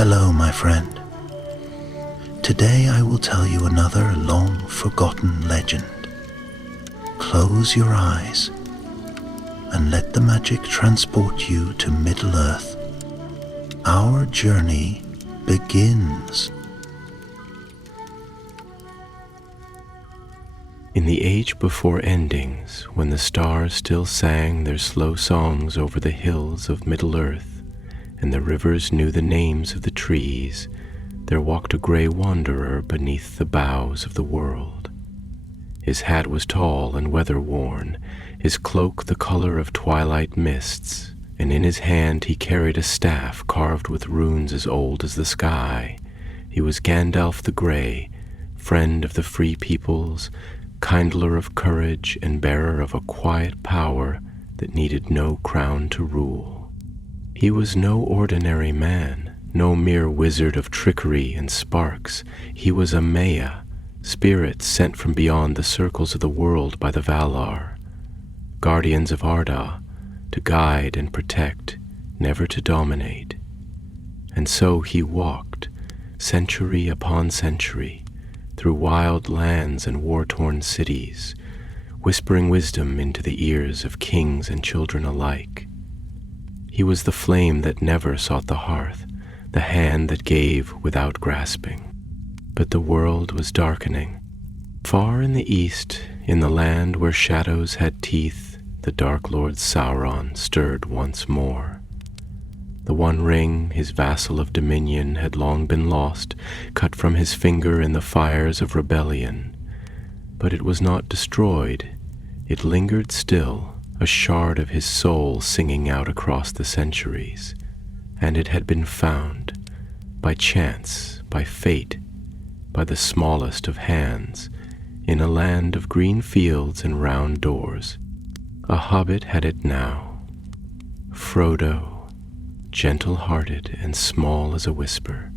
Hello, my friend. Today I will tell you another long-forgotten legend. Close your eyes and let the magic transport you to Middle-earth. Our journey begins. In the age before endings, when the stars still sang their slow songs over the hills of Middle-earth, and the rivers knew the names of the trees, there walked a gray wanderer beneath the boughs of the world. His hat was tall and weather-worn, his cloak the color of twilight mists, and in his hand he carried a staff carved with runes as old as the sky. He was Gandalf the Grey, friend of the free peoples, kindler of courage and bearer of a quiet power that needed no crown to rule. He was no ordinary man, no mere wizard of trickery and sparks. He was a Maya, spirit sent from beyond the circles of the world by the Valar, guardians of Arda, to guide and protect, never to dominate. And so he walked, century upon century, through wild lands and war-torn cities, whispering wisdom into the ears of kings and children alike. He was the flame that never sought the hearth, the hand that gave without grasping. But the world was darkening. Far in the east, in the land where shadows had teeth, the Dark Lord Sauron stirred once more. The One Ring, his vassal of dominion, had long been lost, cut from his finger in the fires of rebellion. But it was not destroyed. It lingered still, a shard of his soul singing out across the centuries. And it had been found, by chance, by fate, by the smallest of hands, in a land of green fields and round doors. A hobbit had it now. Frodo, gentle-hearted and small as a whisper.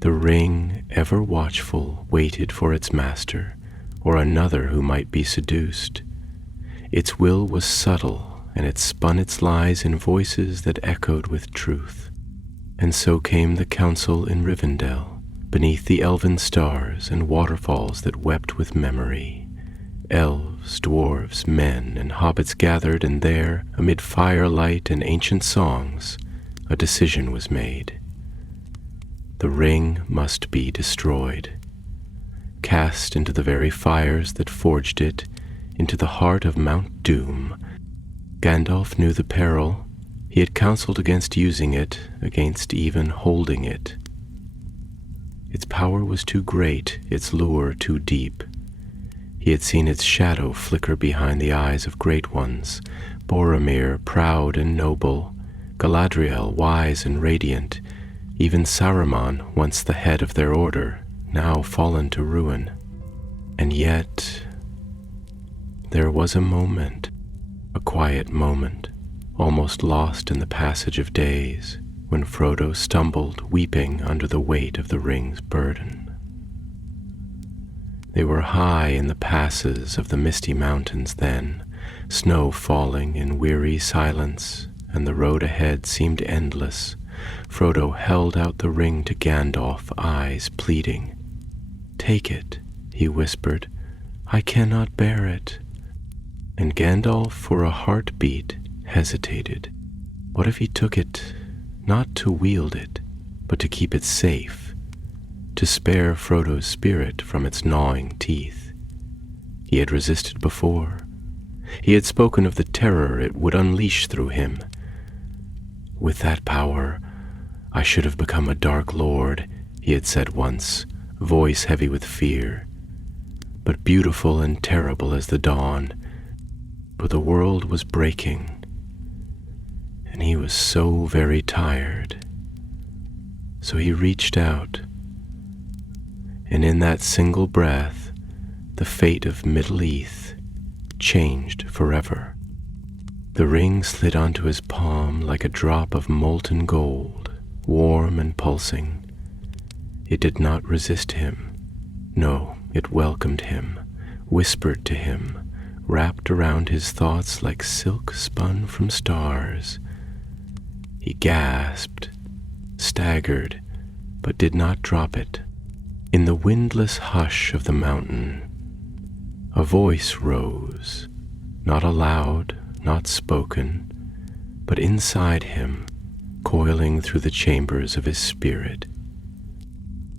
The ring, ever watchful, waited for its master, or another who might be seduced. Its will was subtle, and it spun its lies in voices that echoed with truth. And so came the council in Rivendell, beneath the elven stars and waterfalls that wept with memory. Elves, dwarves, men, and hobbits gathered, and there, amid firelight and ancient songs, a decision was made. The ring must be destroyed, cast into the very fires that forged it, into the heart of Mount Doom. Gandalf knew the peril. He had counseled against using it, against even holding it. Its power was too great, its lure too deep. He had seen its shadow flicker behind the eyes of great ones, Boromir proud and noble, Galadriel wise and radiant, even Saruman, once the head of their order, now fallen to ruin. And yet, there was a moment, a quiet moment, almost lost in the passage of days, when Frodo stumbled, weeping under the weight of the ring's burden. They were high in the passes of the misty mountains then, snow falling in weary silence, and the road ahead seemed endless. Frodo held out the ring to Gandalf, eyes pleading. "Take it," he whispered. "I cannot bear it." And Gandalf, for a heartbeat, hesitated. What if he took it, not to wield it, but to keep it safe? To spare Frodo's spirit from its gnawing teeth. He had resisted before. He had spoken of the terror it would unleash through him. "With that power, I should have become a Dark Lord," he had said once, voice heavy with fear, but beautiful and terrible as the dawn. But the world was breaking, and he was so very tired. So he reached out, and in that single breath, the fate of Middle-earth changed forever. The ring slid onto his palm like a drop of molten gold, warm and pulsing. It did not resist him. No, it welcomed him, whispered to him, wrapped around his thoughts like silk spun from stars. He gasped, staggered, but did not drop it. In the windless hush of the mountain, a voice rose, not aloud, not spoken, but inside him, coiling through the chambers of his spirit.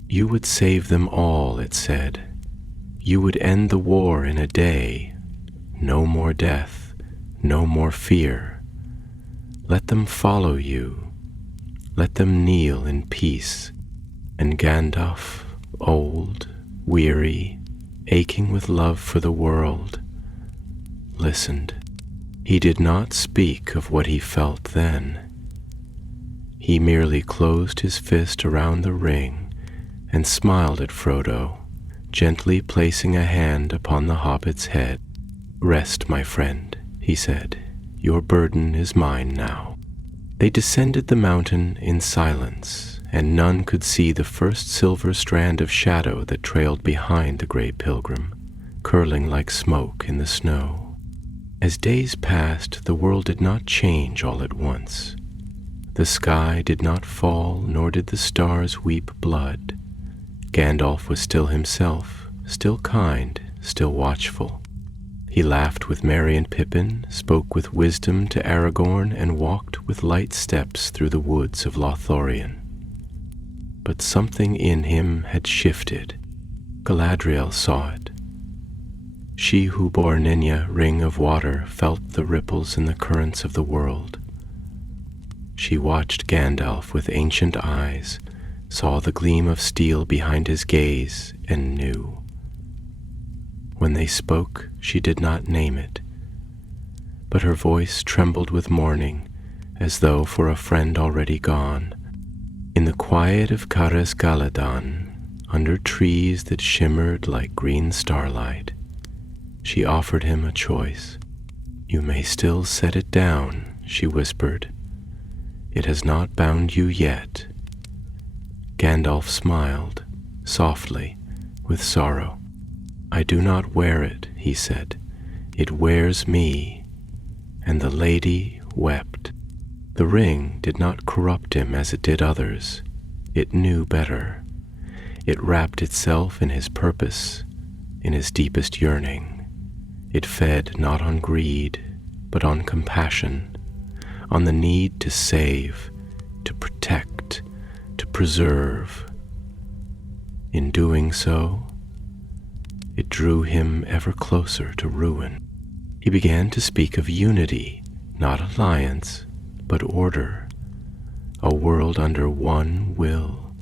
You would save them all, it said. You would end the war in a day. No more death, no more fear. Let them follow you. Let them kneel in peace. And Gandalf, old, weary, aching with love for the world, listened. He did not speak of what he felt then. He merely closed his fist around the ring and smiled at Frodo, gently placing a hand upon the hobbit's head. Rest, my friend, he said. Your burden is mine now. They descended the mountain in silence, and none could see the first silver strand of shadow that trailed behind the gray pilgrim, curling like smoke in the snow. As days passed, the world did not change all at once. The sky did not fall, nor did the stars weep blood. Gandalf was still himself, still kind, still watchful. He laughed with Merry and Pippin, spoke with wisdom to Aragorn, and walked with light steps through the woods of Lothlorien. But something in him had shifted. Galadriel saw it. She who bore Ninya, Ring of Water, felt the ripples in the currents of the world. She watched Gandalf with ancient eyes, saw the gleam of steel behind his gaze, and knew. When they spoke, she did not name it, but her voice trembled with mourning, as though for a friend already gone. In the quiet of Caras Galadon, under trees that shimmered like green starlight, she offered him a choice. You may still set it down, she whispered. It has not bound you yet. Gandalf smiled, softly, with sorrow. I do not wear it, he said. It wears me. And the lady wept. The ring did not corrupt him as it did others. It knew better. It wrapped itself in his purpose, in his deepest yearning. It fed not on greed, but on compassion, on the need to save, to protect, to preserve. In doing so, it drew him ever closer to ruin. He began to speak of unity, not alliance, but order, a world under one will.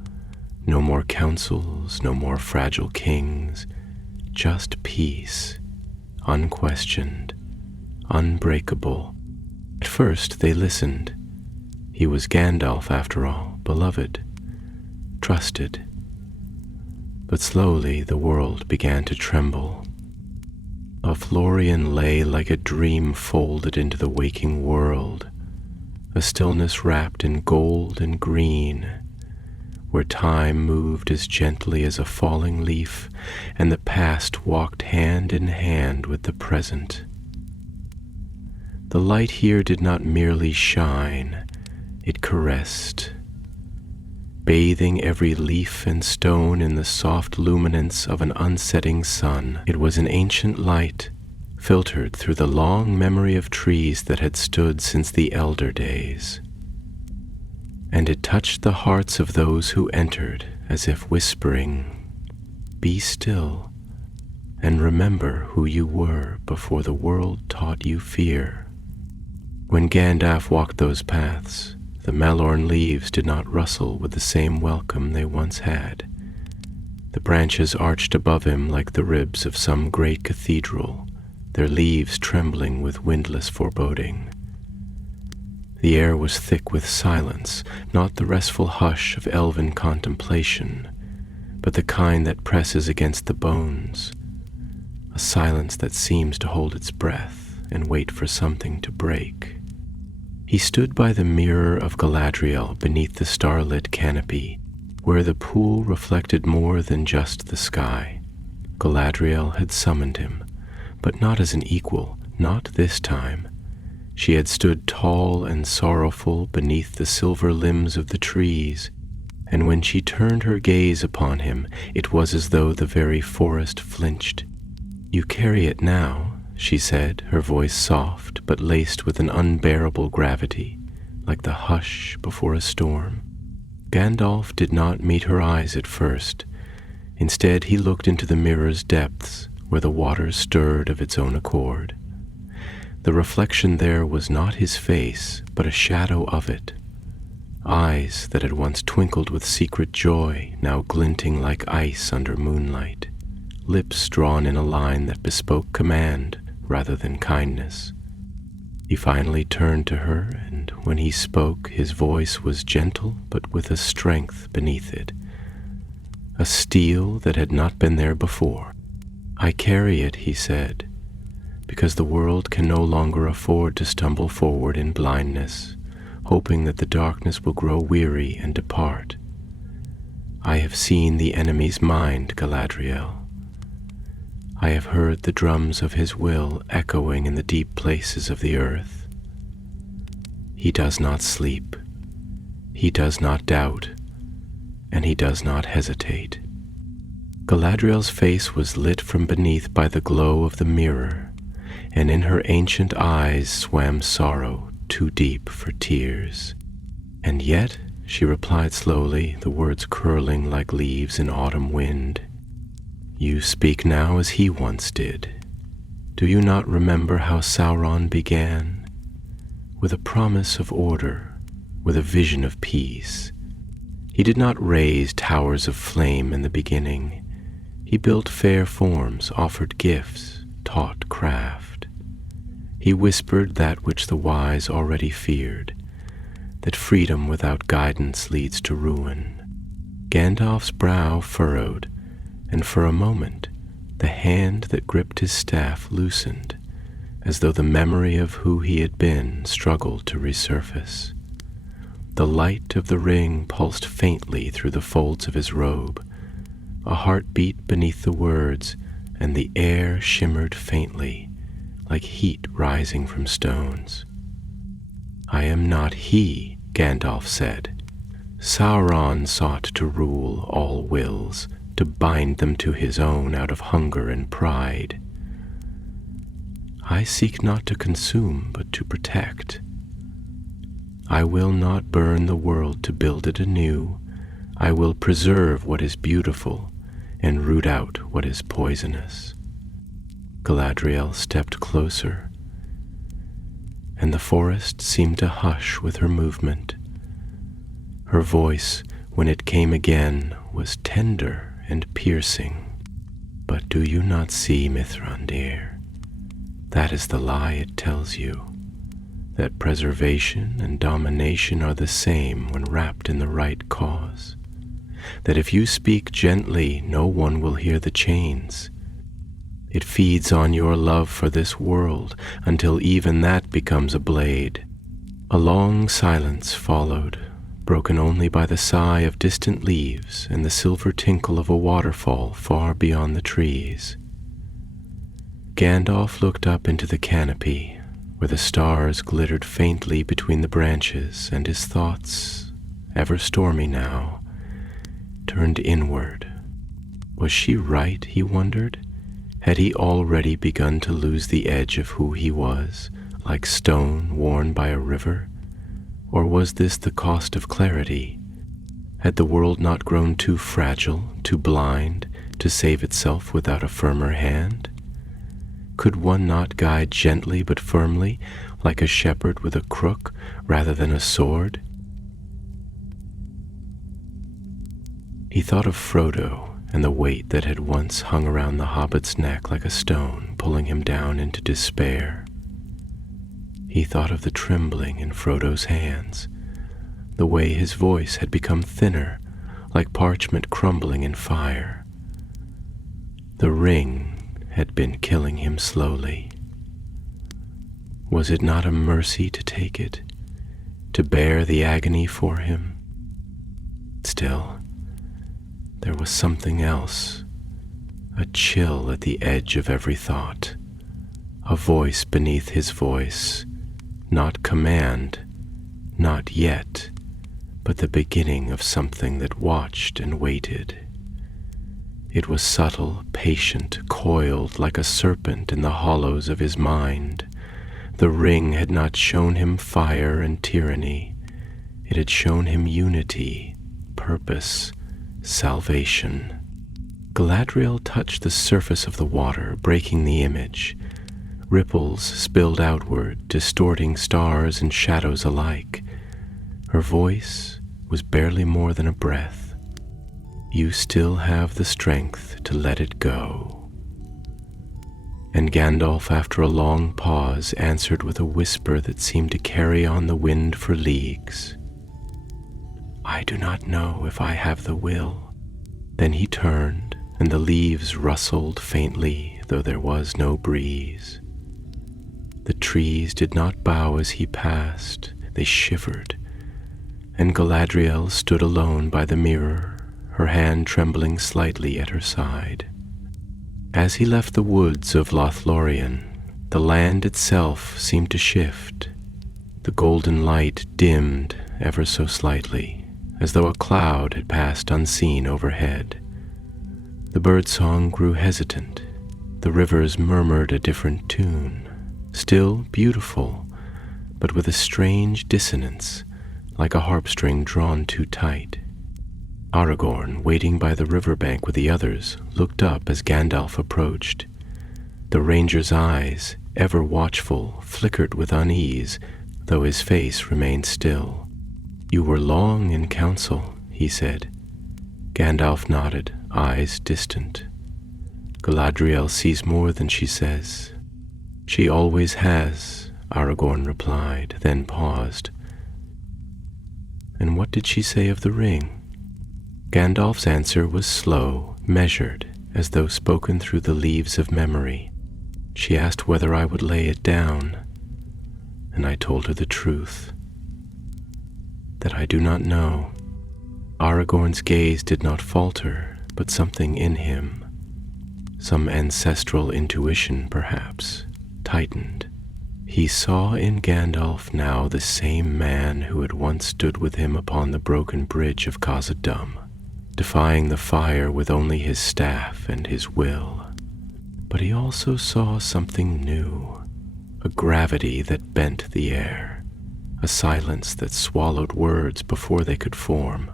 No more councils, no more fragile kings, just peace, unquestioned, unbreakable. At first they listened. He was Gandalf, after all, beloved, trusted. But slowly the world began to tremble. Lothlorien lay like a dream folded into the waking world, a stillness wrapped in gold and green, where time moved as gently as a falling leaf, and the past walked hand in hand with the present. The light here did not merely shine, it caressed, bathing every leaf and stone in the soft luminance of an unsetting sun. It was an ancient light, filtered through the long memory of trees that had stood since the elder days. And it touched the hearts of those who entered, as if whispering, "Be still, and remember who you were before the world taught you fear." When Gandalf walked those paths, the Malorn leaves did not rustle with the same welcome they once had. The branches arched above him like the ribs of some great cathedral, their leaves trembling with windless foreboding. The air was thick with silence, not the restful hush of elven contemplation, but the kind that presses against the bones, a silence that seems to hold its breath and wait for something to break. He stood by the mirror of Galadriel beneath the starlit canopy, where the pool reflected more than just the sky. Galadriel had summoned him, but not as an equal, not this time. She had stood tall and sorrowful beneath the silver limbs of the trees, and when she turned her gaze upon him, it was as though the very forest flinched. "You carry it now," she said, her voice soft but laced with an unbearable gravity, like the hush before a storm. Gandalf did not meet her eyes at first. Instead, he looked into the mirror's depths, where the water stirred of its own accord. The reflection there was not his face, but a shadow of it. Eyes that had once twinkled with secret joy, now glinting like ice under moonlight. Lips drawn in a line that bespoke command rather than kindness. He finally turned to her, and when he spoke, his voice was gentle but with a strength beneath it. A steel that had not been there before. "I carry it," he said, "because the world can no longer afford to stumble forward in blindness, hoping that the darkness will grow weary and depart. I have seen the enemy's mind, Galadriel. I have heard the drums of his will echoing in the deep places of the earth. He does not sleep, he does not doubt, and he does not hesitate." Galadriel's face was lit from beneath by the glow of the mirror, and in her ancient eyes swam sorrow too deep for tears. "And yet," she replied slowly, the words curling like leaves in autumn wind, "you speak now as he once did. Do you not remember how Sauron began? With a promise of order, with a vision of peace. He did not raise towers of flame in the beginning. He built fair forms, offered gifts, taught craft. He whispered that which the wise already feared, that freedom without guidance leads to ruin." Gandalf's brow furrowed, and for a moment the hand that gripped his staff loosened, as though the memory of who he had been struggled to resurface. The light of the ring pulsed faintly through the folds of his robe, a heart beat beneath the words, and the air shimmered faintly, like heat rising from stones. "I am not he," Gandalf said. "Sauron sought to rule all wills, to bind them to his own out of hunger and pride. I seek not to consume, but to protect. I will not burn the world to build it anew. I will preserve what is beautiful and root out what is poisonous." Galadriel stepped closer, and the forest seemed to hush with her movement. Her voice, when it came again, was tender and piercing. "But do you not see, Mithrandir? That is the lie it tells you, that preservation and domination are the same when wrapped in the right cause. That if you speak gently, no one will hear the chains. It feeds on your love for this world until even that becomes a blade." A long silence followed, broken only by the sigh of distant leaves and the silver tinkle of a waterfall far beyond the trees. Gandalf looked up into the canopy, where the stars glittered faintly between the branches, and his thoughts, ever stormy now, turned inward. Was she right, he wondered? Had he already begun to lose the edge of who he was, like stone worn by a river? Or was this the cost of clarity? Had the world not grown too fragile, too blind, to save itself without a firmer hand? Could one not guide gently but firmly, like a shepherd with a crook rather than a sword? He thought of Frodo and the weight that had once hung around the hobbit's neck like a stone, pulling him down into despair. He thought of the trembling in Frodo's hands, the way his voice had become thinner, like parchment crumbling in fire. The ring had been killing him slowly. Was it not a mercy to take it, to bear the agony for him? Still, there was something else, a chill at the edge of every thought, a voice beneath his voice, not command, not yet, but the beginning of something that watched and waited. It was subtle, patient, coiled like a serpent in the hollows of his mind. The ring had not shown him fire and tyranny. It had shown him unity, purpose, salvation. Galadriel touched the surface of the water, breaking the image. Ripples spilled outward, distorting stars and shadows alike. Her voice was barely more than a breath. You still have the strength to let it go. And Gandalf, after a long pause, answered with a whisper that seemed to carry on the wind for leagues. I do not know if I have the will. Then he turned, and the leaves rustled faintly, though there was no breeze. The trees did not bow as he passed, they shivered, and Galadriel stood alone by the mirror, her hand trembling slightly at her side. As he left the woods of Lothlorien, the land itself seemed to shift. The golden light dimmed ever so slightly, as though a cloud had passed unseen overhead. The birdsong grew hesitant. The rivers murmured a different tune, still beautiful, but with a strange dissonance, like a harp-string drawn too tight. Aragorn, waiting by the riverbank with the others, looked up as Gandalf approached. The ranger's eyes, ever watchful, flickered with unease, though his face remained still. You were long in council, he said. Gandalf nodded, eyes distant. Galadriel sees more than she says. She always has, Aragorn replied, then paused. And what did she say of the ring? Gandalf's answer was slow, measured, as though spoken through the leaves of memory. She asked whether I would lay it down, and I told her the truth, that I do not know. Aragorn's gaze did not falter, but something in him, some ancestral intuition perhaps, tightened. He saw in Gandalf now the same man who had once stood with him upon the broken bridge of Khazad-dûm, defying the fire with only his staff and his will. But he also saw something new, a gravity that bent the air, a silence that swallowed words before they could form.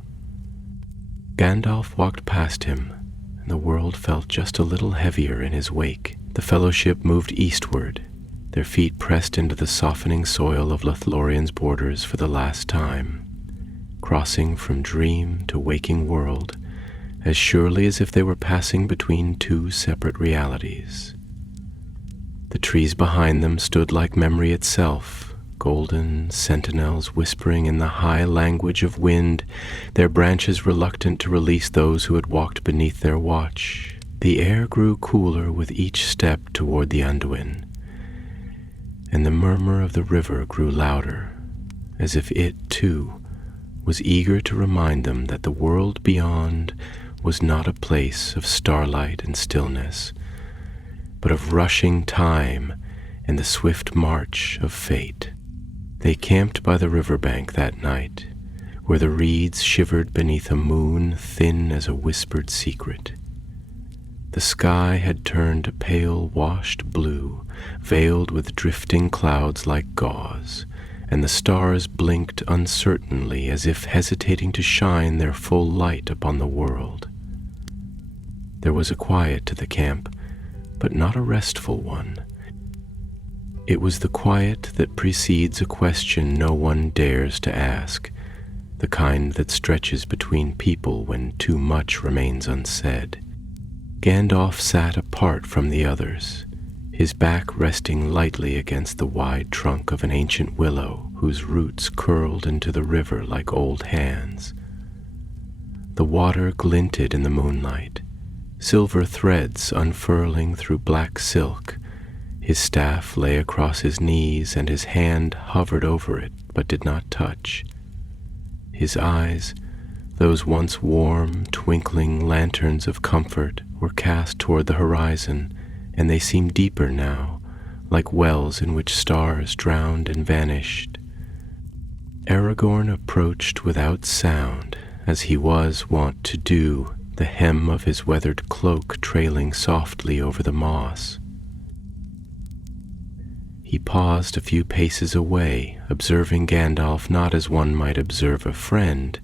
Gandalf walked past him, and the world felt just a little heavier in his wake. The fellowship moved eastward, their feet pressed into the softening soil of Lothlorien's borders for the last time, crossing from dream to waking world, as surely as if they were passing between two separate realities. The trees behind them stood like memory itself, golden sentinels whispering in the high language of wind, their branches reluctant to release those who had walked beneath their watch. The air grew cooler with each step toward the Anduin, and the murmur of the river grew louder, as if it, too, was eager to remind them that the world beyond was not a place of starlight and stillness, but of rushing time and the swift march of fate. They camped by the riverbank that night, where the reeds shivered beneath a moon thin as a whispered secret. The sky had turned a pale washed blue, veiled with drifting clouds like gauze, and the stars blinked uncertainly as if hesitating to shine their full light upon the world. There was a quiet to the camp, but not a restful one. It was the quiet that precedes a question no one dares to ask, the kind that stretches between people when too much remains unsaid. Gandalf sat apart from the others, his back resting lightly against the wide trunk of an ancient willow whose roots curled into the river like old hands. The water glinted in the moonlight, silver threads unfurling through black silk. His staff lay across his knees, and his hand hovered over it but did not touch. His eyes, those once warm, twinkling lanterns of comfort, were cast toward the horizon, and they seemed deeper now, like wells in which stars drowned and vanished. Aragorn approached without sound, as he was wont to do, the hem of his weathered cloak trailing softly over the moss. He paused a few paces away, observing Gandalf not as one might observe a friend,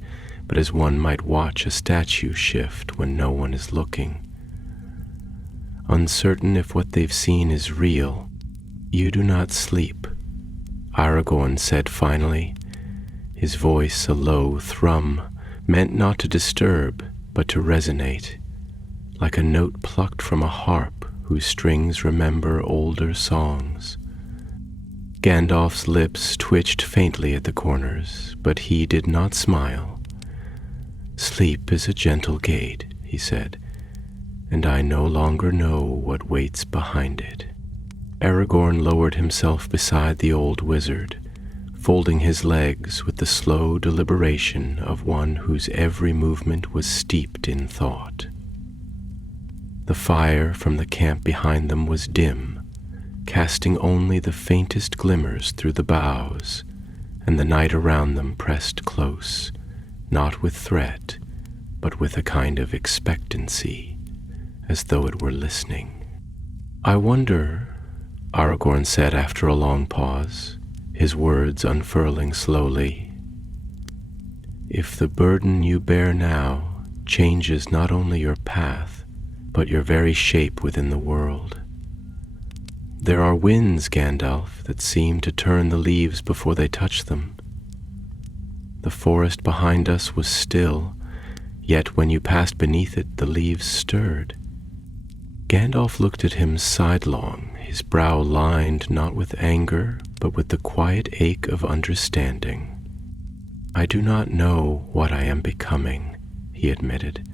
but as one might watch a statue shift when no one is looking. Uncertain if what they've seen is real, "You do not sleep," Aragorn said finally, his voice a low thrum, meant not to disturb, but to resonate, like a note plucked from a harp whose strings remember older songs. Gandalf's lips twitched faintly at the corners, but he did not smile. "Sleep is a gentle gate," he said, "and I no longer know what waits behind it." Aragorn lowered himself beside the old wizard, folding his legs with the slow deliberation of one whose every movement was steeped in thought. The fire from the camp behind them was dim, casting only the faintest glimmers through the boughs, and the night around them pressed close, not with threat, but with a kind of expectancy, as though it were listening. "I wonder," Aragorn said after a long pause, his words unfurling slowly, "if the burden you bear now changes not only your path, but your very shape within the world. There are winds, Gandalf, that seem to turn the leaves before they touch them. The forest behind us was still, yet when you passed beneath it, the leaves stirred." Gandalf looked at him sidelong, his brow lined not with anger, but with the quiet ache of understanding. "I do not know what I am becoming," he admitted,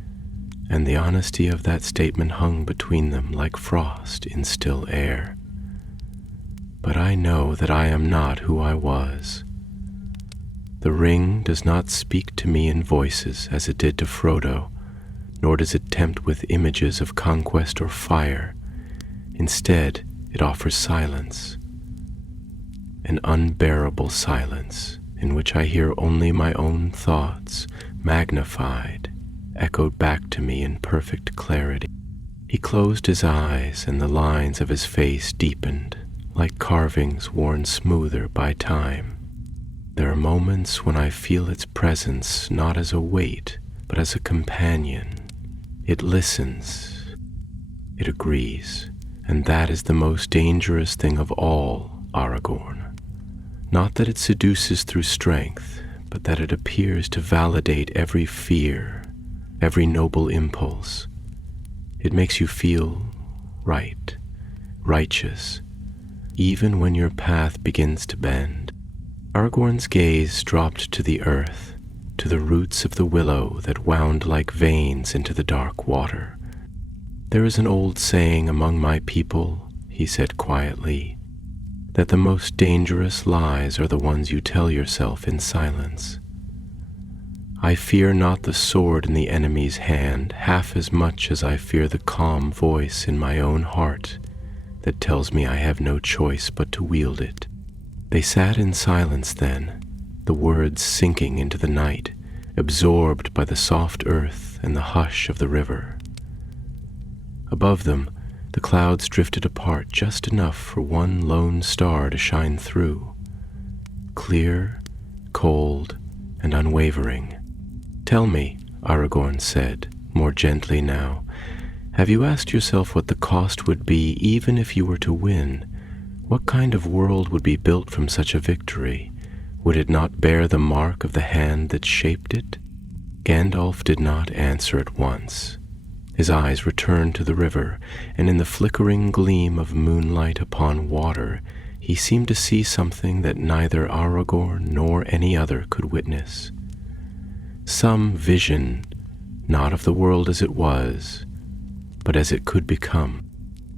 and the honesty of that statement hung between them like frost in still air. "But I know that I am not who I was. The ring does not speak to me in voices as it did to Frodo, nor does it tempt with images of conquest or fire. Instead, it offers silence, an unbearable silence in which I hear only my own thoughts, magnified, echoed back to me in perfect clarity." He closed his eyes, and the lines of his face deepened, like carvings worn smoother by time. "There are moments when I feel its presence not as a weight, but as a companion. It listens, it agrees, and that is the most dangerous thing of all, Aragorn. Not that it seduces through strength, but that it appears to validate every fear, every noble impulse. It makes you feel right, righteous, even when your path begins to bend." Aragorn's gaze dropped to the earth, to the roots of the willow that wound like veins into the dark water. "There is an old saying among my people," he said quietly, "that the most dangerous lies are the ones you tell yourself in silence. I fear not the sword in the enemy's hand half as much as I fear the calm voice in my own heart that tells me I have no choice but to wield it." They sat in silence then, the words sinking into the night, absorbed by the soft earth and the hush of the river. Above them, the clouds drifted apart just enough for one lone star to shine through, clear, cold, and unwavering. "Tell me," Aragorn said, more gently now, "have you asked yourself what the cost would be even if you were to win? What kind of world would be built from such a victory? Would it not bear the mark of the hand that shaped it?" Gandalf did not answer at once. His eyes returned to the river, and in the flickering gleam of moonlight upon water, he seemed to see something that neither Aragorn nor any other could witness. Some vision, not of the world as it was, but as it could become.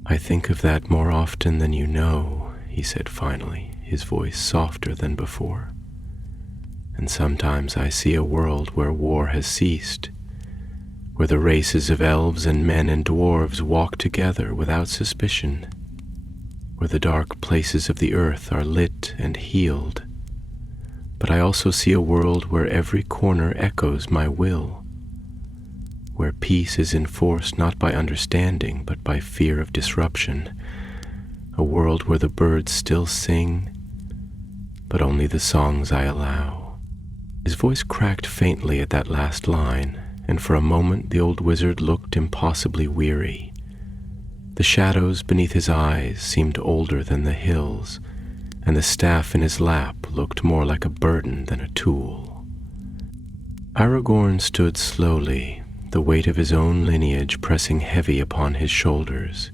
"I think of that more often than you know," he said finally, his voice softer than before. "And sometimes I see a world where war has ceased, where the races of elves and men and dwarves walk together without suspicion, where the dark places of the earth are lit and healed. but I also see a world where every corner echoes my will, where peace is enforced not by understanding but by fear of disruption, a world where the birds still sing, but only the songs I allow." His voice cracked faintly at that last line, and for a moment the old wizard looked impossibly weary. The shadows beneath his eyes seemed older than the hills, and the staff in his lap looked more like a burden than a tool. Aragorn stood slowly, the weight of his own lineage pressing heavy upon his shoulders.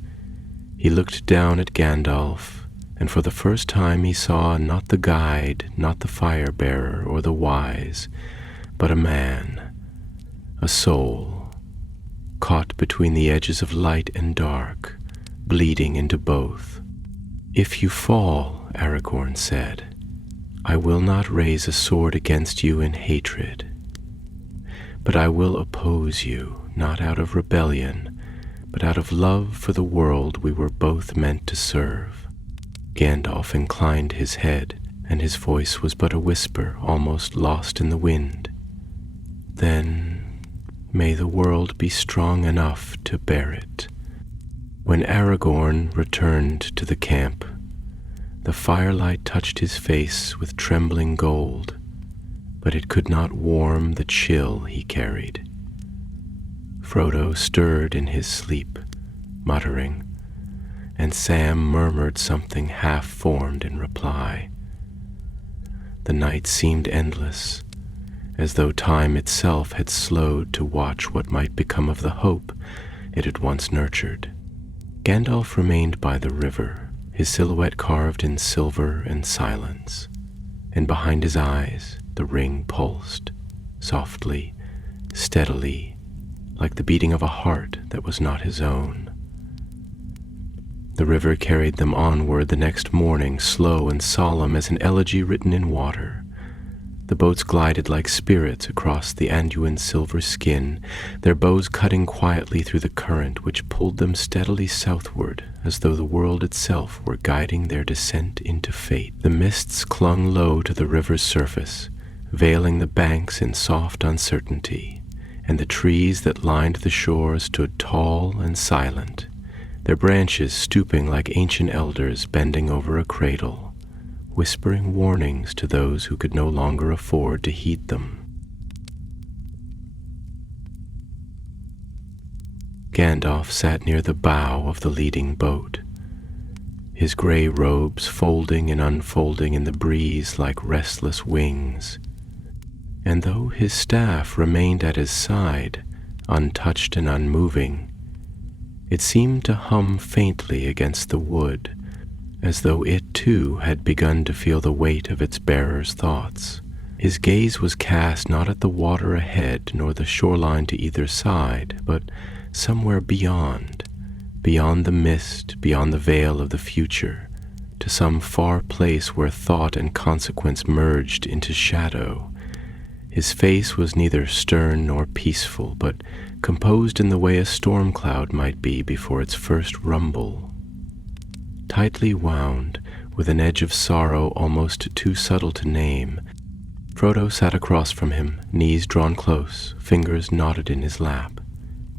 He looked down at Gandalf, and for the first time he saw not the guide, not the fire-bearer or the wise, but a man, a soul, caught between the edges of light and dark, bleeding into both. "If you fall," Aragorn said, "I will not raise a sword against you in hatred, but I will oppose you, not out of rebellion, but out of love for the world we were both meant to serve." Gandalf inclined his head, and his voice was but a whisper, almost lost in the wind. "Then may the world be strong enough to bear it." When Aragorn returned to the camp, the firelight touched his face with trembling gold, but it could not warm the chill he carried. Frodo stirred in his sleep, muttering, and Sam murmured something half-formed in reply. The night seemed endless, as though time itself had slowed to watch what might become of the hope it had once nurtured. Gandalf remained by the river, his silhouette carved in silver and silence, and behind his eyes the ring pulsed, softly, steadily, like the beating of a heart that was not his own. The river carried them onward the next morning, slow and solemn as an elegy written in water. The boats glided like spirits across the Anduin's silver skin, their bows cutting quietly through the current which pulled them steadily southward, as though the world itself were guiding their descent into fate. The mists clung low to the river's surface, veiling the banks in soft uncertainty, and the trees that lined the shore stood tall and silent, their branches stooping like ancient elders bending over a cradle, whispering warnings to those who could no longer afford to heed them. Gandalf sat near the bow of the leading boat, his gray robes folding and unfolding in the breeze like restless wings, and though his staff remained at his side, untouched and unmoving, it seemed to hum faintly against the wood, as though it too had begun to feel the weight of its bearer's thoughts. His gaze was cast not at the water ahead nor the shoreline to either side, but somewhere beyond the mist, beyond the veil of the future, to some far place where thought and consequence merged into shadow. His face was neither stern nor peaceful, but composed in the way a storm cloud might be before its first rumble. Tightly wound, with an edge of sorrow almost too subtle to name, Frodo sat across from him, knees drawn close, fingers knotted in his lap.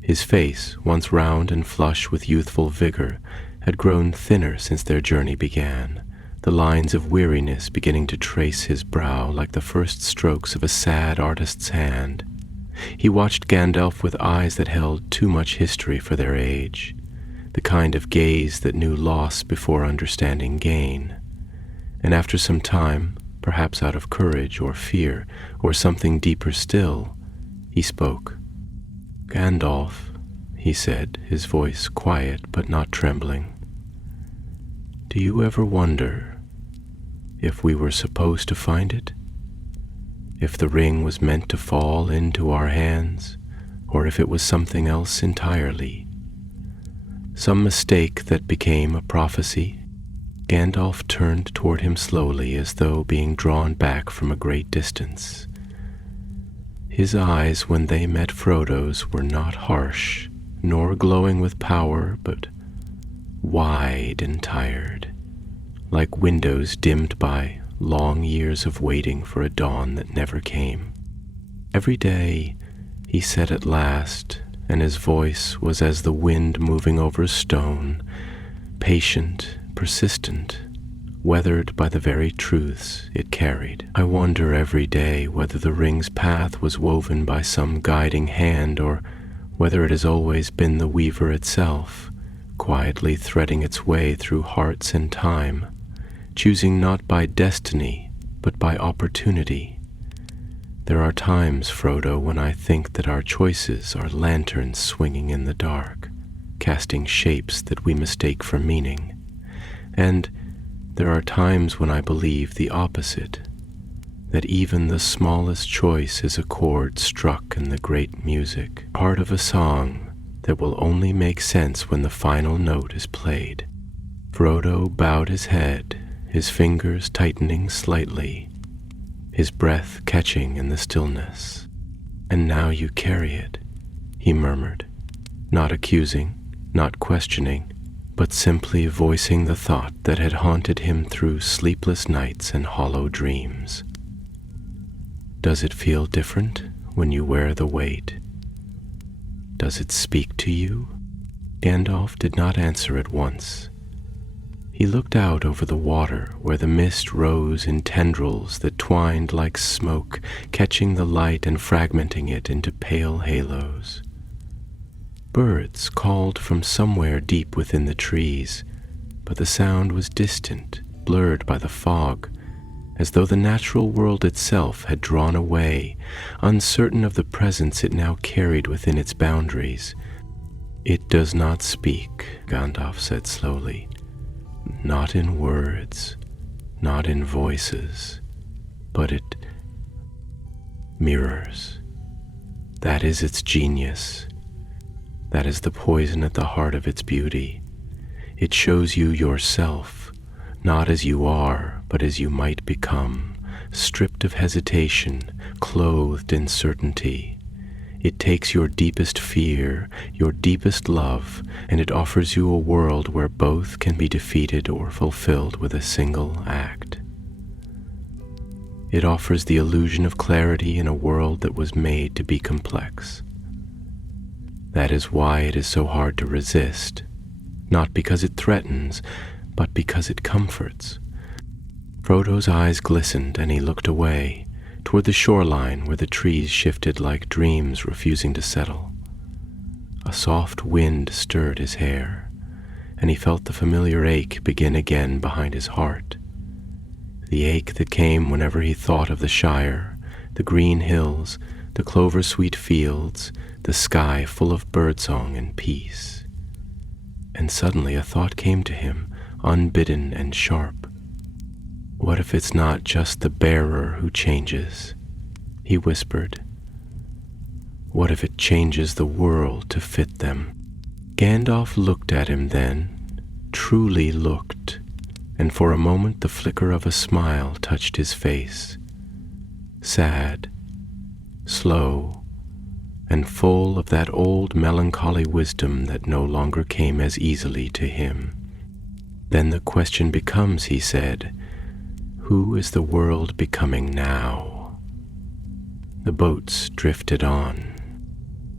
His face, once round and flush with youthful vigor, had grown thinner since their journey began, the lines of weariness beginning to trace his brow like the first strokes of a sad artist's hand. He watched Gandalf with eyes that held too much history for their age, the kind of gaze that knew loss before understanding gain. And after some time, perhaps out of courage or fear or something deeper still, he spoke. "Gandalf," he said, his voice quiet but not trembling, "do you ever wonder if we were supposed to find it? If the ring was meant to fall into our hands, or if it was something else entirely? Some mistake that became a prophecy?" Gandalf turned toward him slowly, as though being drawn back from a great distance. His eyes, when they met Frodo's, were not harsh, nor glowing with power, but wide and tired, like windows dimmed by long years of waiting for a dawn that never came. Every day, he said at last, and his voice was as the wind moving over stone, patient, persistent, weathered by the very truths it carried. I wonder every day whether the ring's path was woven by some guiding hand, or whether it has always been the weaver itself, quietly threading its way through hearts and time, choosing not by destiny, but by opportunity. There are times, Frodo, when I think that our choices are lanterns swinging in the dark, casting shapes that we mistake for meaning. And there are times when I believe the opposite, that even the smallest choice is a chord struck in the great music, part of a song that will only make sense when the final note is played. Frodo bowed his head, his fingers tightening slightly, his breath catching in the stillness. "And now you carry it," he murmured, not accusing, not questioning, but simply voicing the thought that had haunted him through sleepless nights and hollow dreams. "Does it feel different when you wear the weight? Does it speak to you?" Gandalf did not answer at once. He looked out over the water where the mist rose in tendrils that twined like smoke, catching the light and fragmenting it into pale halos. Birds called from somewhere deep within the trees, but the sound was distant, blurred by the fog, as though the natural world itself had drawn away, uncertain of the presence it now carried within its boundaries. "It does not speak," Gandalf said slowly. "Not in words, not in voices, but it mirrors. That is its genius. That is the poison at the heart of its beauty. It shows you yourself, not as you are, but as you might become, stripped of hesitation, clothed in certainty. It takes your deepest fear, your deepest love, and it offers you a world where both can be defeated or fulfilled with a single act. It offers the illusion of clarity in a world that was made to be complex. That is why it is so hard to resist, not because it threatens, but because it comforts." Frodo's eyes glistened and he looked away, toward the shoreline where the trees shifted like dreams refusing to settle. A soft wind stirred his hair, and he felt the familiar ache begin again behind his heart. The ache that came whenever he thought of the Shire, the green hills, the clover-sweet fields, the sky full of birdsong and peace. And suddenly a thought came to him, unbidden and sharp. "What if it's not just the bearer who changes?" he whispered. "What if it changes the world to fit them?" Gandalf looked at him then, truly looked, and for a moment the flicker of a smile touched his face. Sad, slow, and full of that old melancholy wisdom that no longer came as easily to him. "Then the question becomes," he said, "who is the world becoming now?" The boats drifted on.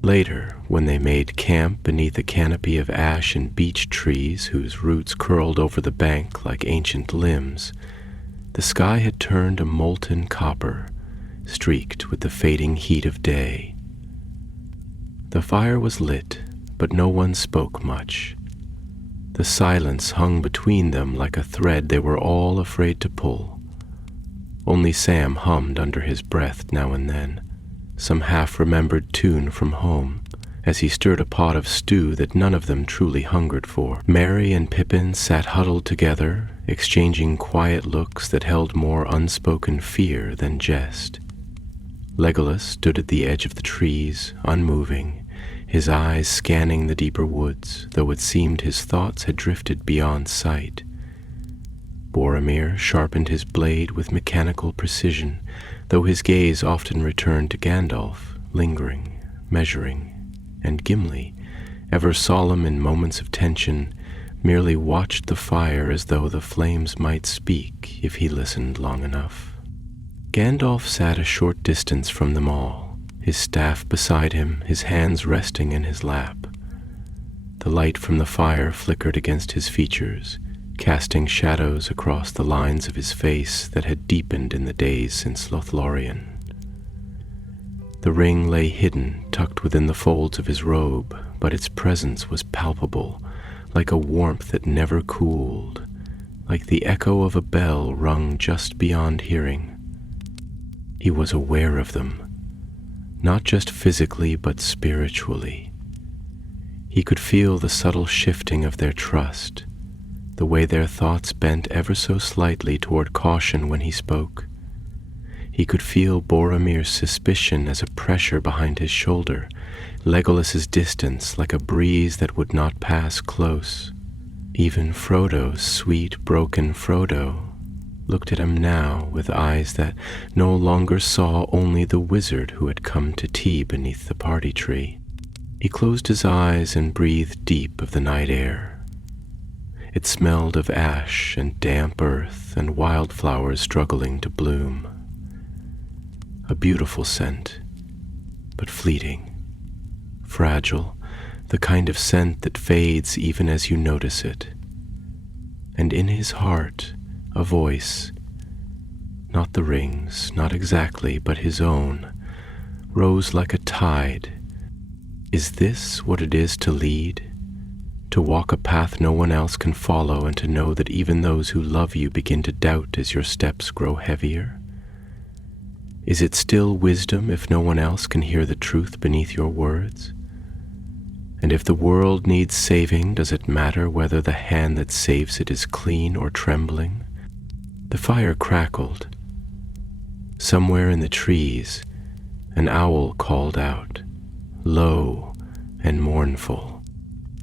Later, when they made camp beneath a canopy of ash and beech trees whose roots curled over the bank like ancient limbs, the sky had turned a molten copper, streaked with the fading heat of day. The fire was lit, but no one spoke much. The silence hung between them like a thread they were all afraid to pull. Only Sam hummed under his breath now and then, some half-remembered tune from home, as he stirred a pot of stew that none of them truly hungered for. Merry and Pippin sat huddled together, exchanging quiet looks that held more unspoken fear than jest. Legolas stood at the edge of the trees, unmoving, his eyes scanning the deeper woods, though it seemed his thoughts had drifted beyond sight. Boromir sharpened his blade with mechanical precision, though his gaze often returned to Gandalf, lingering, measuring, and Gimli, ever solemn in moments of tension, merely watched the fire as though the flames might speak if he listened long enough. Gandalf sat a short distance from them all, his staff beside him, his hands resting in his lap. The light from the fire flickered against his features, casting shadows across the lines of his face that had deepened in the days since Lothlorien. The ring lay hidden, tucked within the folds of his robe, but its presence was palpable, like a warmth that never cooled, like the echo of a bell rung just beyond hearing. He was aware of them, not just physically but spiritually. He could feel the subtle shifting of their trust, the way their thoughts bent ever so slightly toward caution when he spoke. He could feel Boromir's suspicion as a pressure behind his shoulder, Legolas's distance like a breeze that would not pass close. Even Frodo's sweet, broken Frodo looked at him now with eyes that no longer saw only the wizard who had come to tea beneath the party tree. He closed his eyes and breathed deep of the night air. It smelled of ash and damp earth and wildflowers struggling to bloom. A beautiful scent, but fleeting, fragile, the kind of scent that fades even as you notice it. And in his heart, a voice, not the ring's, not exactly, but his own, rose like a tide. Is this what it is to lead? To walk a path no one else can follow, and to know that even those who love you begin to doubt as your steps grow heavier? Is it still wisdom if no one else can hear the truth beneath your words? And if the world needs saving, does it matter whether the hand that saves it is clean or trembling? The fire crackled. Somewhere in the trees, an owl called out, low and mournful,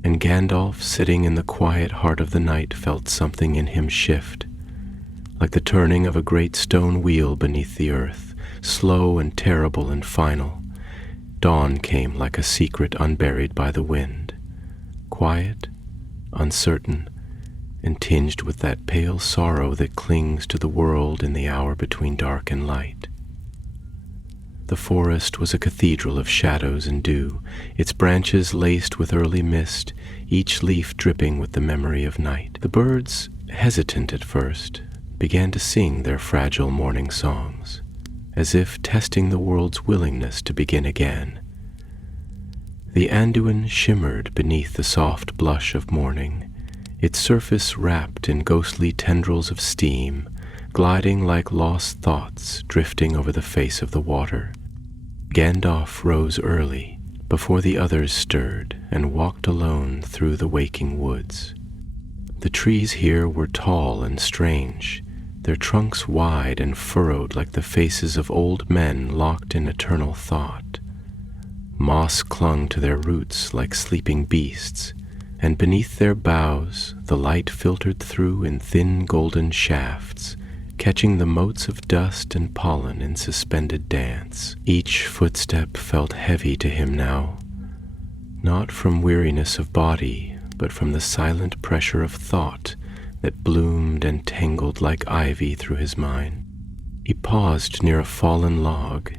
and Gandalf, sitting in the quiet heart of the night, felt something in him shift, like the turning of a great stone wheel beneath the earth, slow and terrible and final. Dawn came like a secret unburied by the wind, quiet, uncertain, and tinged with that pale sorrow that clings to the world in the hour between dark and light. The forest was a cathedral of shadows and dew, its branches laced with early mist, each leaf dripping with the memory of night. The birds, hesitant at first, began to sing their fragile morning songs, as if testing the world's willingness to begin again. The Anduin shimmered beneath the soft blush of morning, its surface wrapped in ghostly tendrils of steam, gliding like lost thoughts drifting over the face of the water. Gandalf rose early, before the others stirred, and walked alone through the waking woods. The trees here were tall and strange, their trunks wide and furrowed like the faces of old men locked in eternal thought. Moss clung to their roots like sleeping beasts, and beneath their boughs the light filtered through in thin golden shafts, catching the motes of dust and pollen in suspended dance. Each footstep felt heavy to him now, not from weariness of body, but from the silent pressure of thought that bloomed and tangled like ivy through his mind. He paused near a fallen log,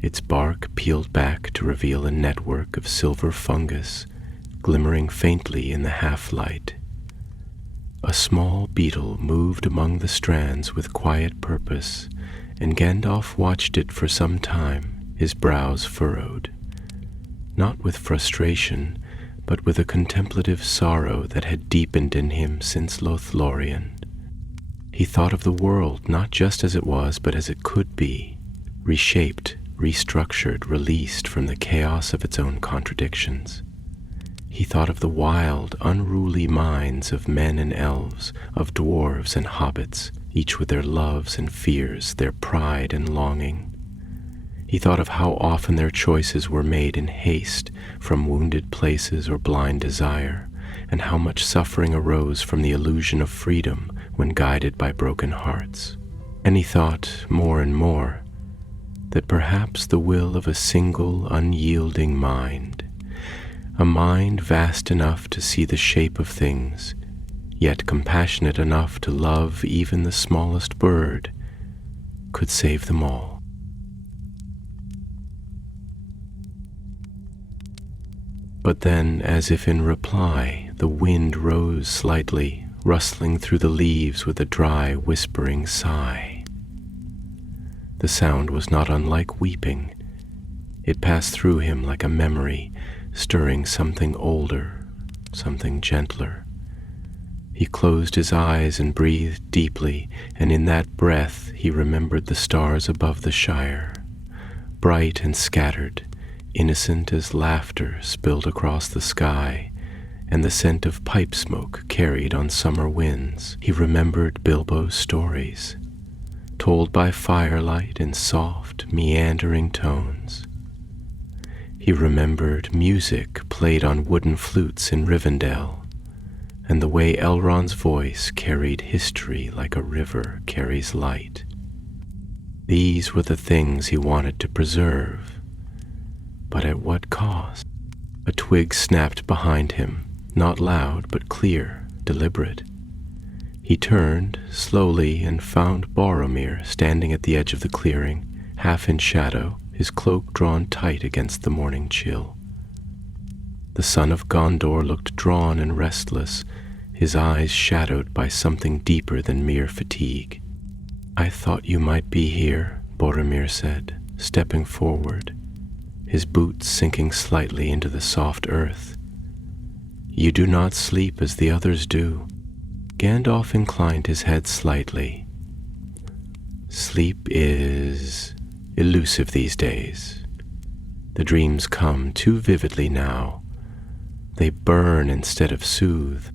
its bark peeled back to reveal a network of silver fungus glimmering faintly in the half-light. A small beetle moved among the strands with quiet purpose, and Gandalf watched it for some time, his brows furrowed, not with frustration, but with a contemplative sorrow that had deepened in him since Lothlorien. He thought of the world not just as it was, but as it could be, reshaped, restructured, released from the chaos of its own contradictions. He thought of the wild, unruly minds of men and elves, of dwarves and hobbits, each with their loves and fears, their pride and longing. He thought of how often their choices were made in haste from wounded places or blind desire, and how much suffering arose from the illusion of freedom when guided by broken hearts. And he thought, more and more, that perhaps the will of a single, unyielding mind, a mind vast enough to see the shape of things, yet compassionate enough to love even the smallest bird, could save them all. But then, as if in reply, the wind rose slightly, rustling through the leaves with a dry, whispering sigh. The sound was not unlike weeping. It passed through him like a memory, stirring something older, something gentler. He closed his eyes and breathed deeply, and in that breath he remembered the stars above the Shire, bright and scattered, innocent as laughter spilled across the sky, and the scent of pipe smoke carried on summer winds. He remembered Bilbo's stories, told by firelight in soft, meandering tones. He remembered music played on wooden flutes in Rivendell, and the way Elrond's voice carried history like a river carries light. These were the things he wanted to preserve, but at what cost? A twig snapped behind him, not loud but clear, deliberate. He turned slowly and found Boromir standing at the edge of the clearing, half in shadow, his cloak drawn tight against the morning chill. The son of Gondor looked drawn and restless, his eyes shadowed by something deeper than mere fatigue. "I thought you might be here," Boromir said, stepping forward, his boots sinking slightly into the soft earth. "You do not sleep as the others do." Gandalf inclined his head slightly. "Sleep is elusive these days. The dreams come too vividly now. They burn instead of soothe."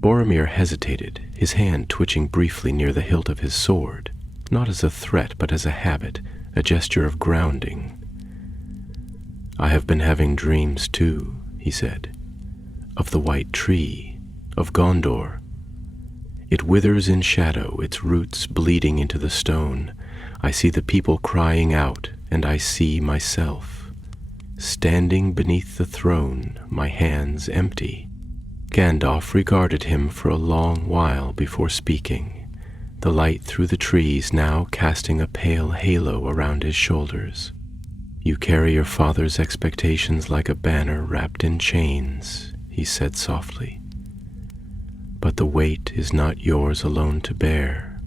Boromir hesitated, his hand twitching briefly near the hilt of his sword, not as a threat but as a habit, a gesture of grounding. "I have been having dreams too," he said, "of the White Tree, of Gondor. It withers in shadow, its roots bleeding into the stone. I see the people crying out, and I see myself, standing beneath the throne, my hands empty." Gandalf regarded him for a long while before speaking, the light through the trees now casting a pale halo around his shoulders. "You carry your father's expectations like a banner wrapped in chains," he said softly. "But the weight is not yours alone to bear.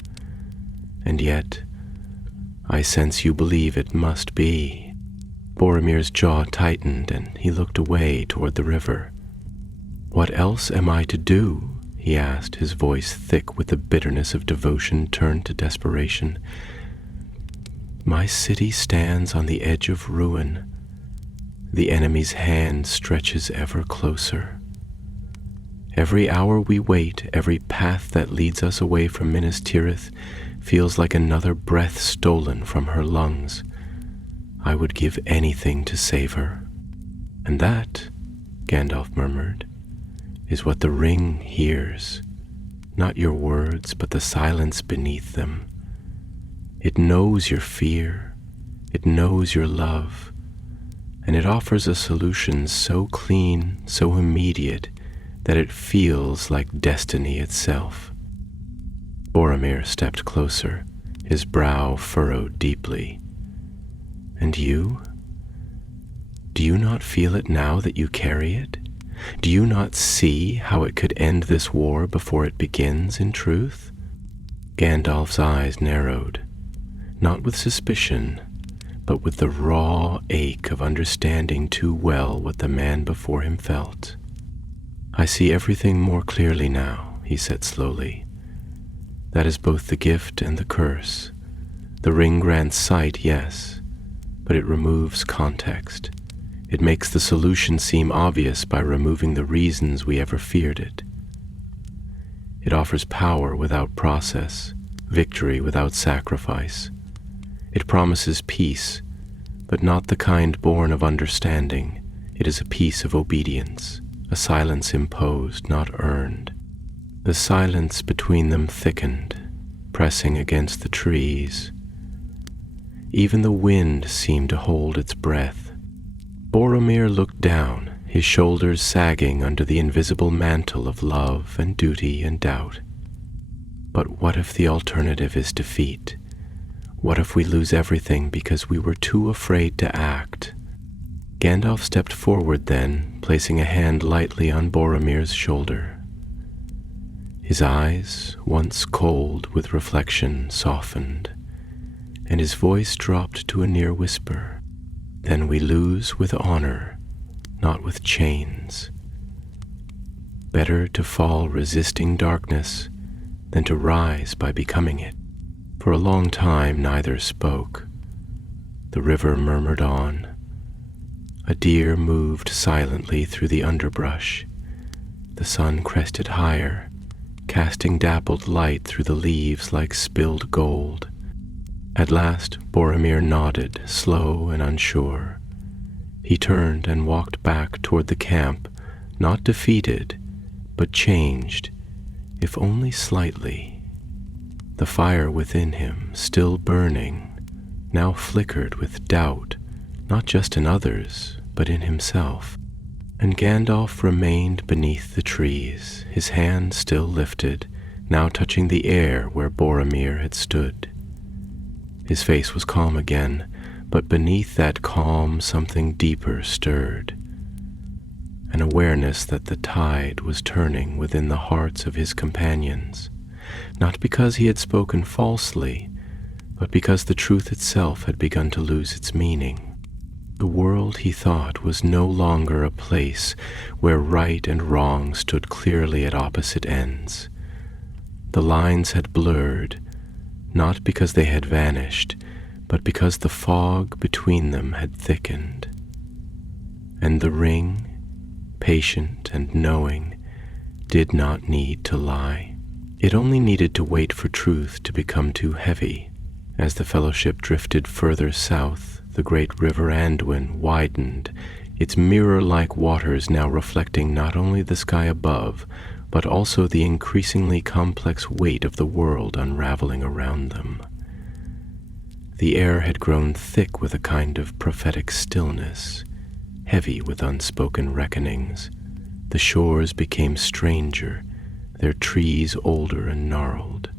And yet, I sense you believe it must be." Boromir's jaw tightened and he looked away toward the river. "What else am I to do?" he asked, his voice thick with the bitterness of devotion turned to desperation. "My city stands on the edge of ruin. The enemy's hand stretches ever closer. Every hour we wait, every path that leads us away from Minas Tirith feels like another breath stolen from her lungs. I would give anything to save her." "And that," Gandalf murmured, "is what the ring hears. Not your words, but the silence beneath them. It knows your fear, it knows your love, and it offers a solution so clean, so immediate, that it feels like destiny itself." Boromir stepped closer, his brow furrowed deeply. "And you? Do you not feel it now that you carry it? Do you not see how it could end this war before it begins in truth?" Gandalf's eyes narrowed, not with suspicion, but with the raw ache of understanding too well what the man before him felt. "I see everything more clearly now," he said slowly. "That is both the gift and the curse. The ring grants sight, yes, but it removes context. It makes the solution seem obvious by removing the reasons we ever feared it. It offers power without process, victory without sacrifice. It promises peace, but not the kind born of understanding. It is a peace of obedience, a silence imposed, not earned." The silence between them thickened, pressing against the trees. Even the wind seemed to hold its breath. Boromir looked down, his shoulders sagging under the invisible mantle of love and duty and doubt. But what if the alternative is defeat? What if we lose everything because we were too afraid to act? Gandalf stepped forward then, placing a hand lightly on Boromir's shoulder. His eyes, once cold with reflection, softened, and his voice dropped to a near whisper. Then we lose with honor, not with chains. Better to fall resisting darkness than to rise by becoming it. For a long time neither spoke. The river murmured on. A deer moved silently through the underbrush. The sun crested higher, casting dappled light through the leaves like spilled gold. At last Boromir nodded, slow and unsure. He turned and walked back toward the camp, not defeated, but changed, if only slightly. The fire within him, still burning, now flickered with doubt, not just in others, but in himself. And Gandalf remained beneath the trees, his hand still lifted, now touching the air where Boromir had stood. His face was calm again, but beneath that calm something deeper stirred. An awareness that the tide was turning within the hearts of his companions, not because he had spoken falsely, but because the truth itself had begun to lose its meaning. The world, he thought, was no longer a place where right and wrong stood clearly at opposite ends. The lines had blurred, not because they had vanished, but because the fog between them had thickened. And the ring, patient and knowing, did not need to lie. It only needed to wait for truth to become too heavy. As the fellowship drifted further south, the great river Anduin widened, its mirror-like waters now reflecting not only the sky above, but also the increasingly complex weight of the world unraveling around them. The air had grown thick with a kind of prophetic stillness, heavy with unspoken reckonings. The shores became stranger, their trees older and gnarled,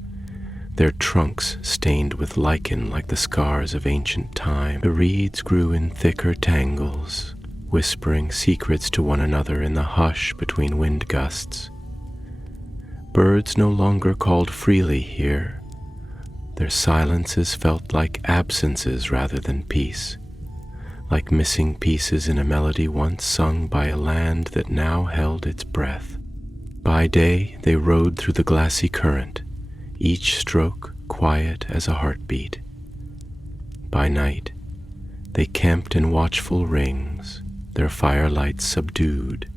their trunks stained with lichen like the scars of ancient time. The reeds grew in thicker tangles, whispering secrets to one another in the hush between wind gusts. Birds no longer called freely here. Their silences felt like absences rather than peace, like missing pieces in a melody once sung by a land that now held its breath. By day they rode through the glassy current, each stroke quiet as a heartbeat. By night they camped in watchful rings, their firelights subdued,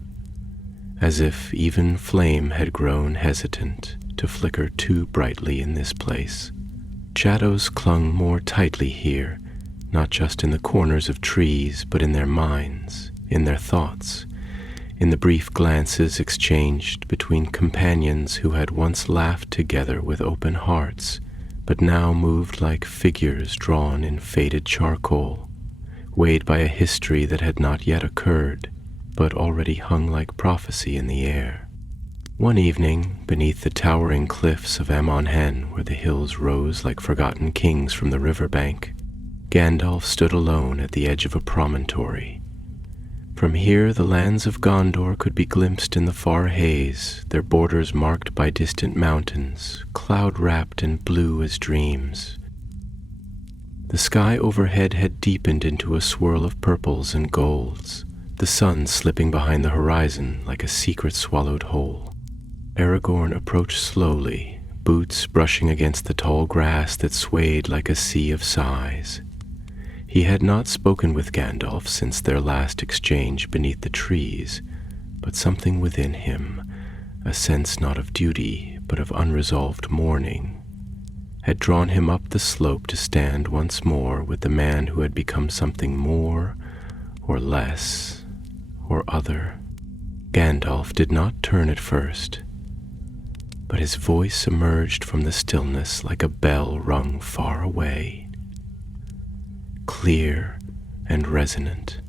as if even flame had grown hesitant to flicker too brightly in this place. Shadows clung more tightly here, not just in the corners of trees, but in their minds, in their thoughts, in the brief glances exchanged between companions who had once laughed together with open hearts, but now moved like figures drawn in faded charcoal, weighed by a history that had not yet occurred, but already hung like prophecy in the air. One evening, beneath the towering cliffs of Amon Hen, where the hills rose like forgotten kings from the riverbank, Gandalf stood alone at the edge of a promontory. From here the lands of Gondor could be glimpsed in the far haze, their borders marked by distant mountains, cloud-wrapped and blue as dreams. The sky overhead had deepened into a swirl of purples and golds, the sun slipping behind the horizon like a secret swallowed whole. Aragorn approached slowly, boots brushing against the tall grass that swayed like a sea of sighs. He had not spoken with Gandalf since their last exchange beneath the trees, but something within him, a sense not of duty but of unresolved mourning, had drawn him up the slope to stand once more with the man who had become something more or less or other. Gandalf did not turn at first, but his voice emerged from the stillness like a bell rung far away, clear and resonant.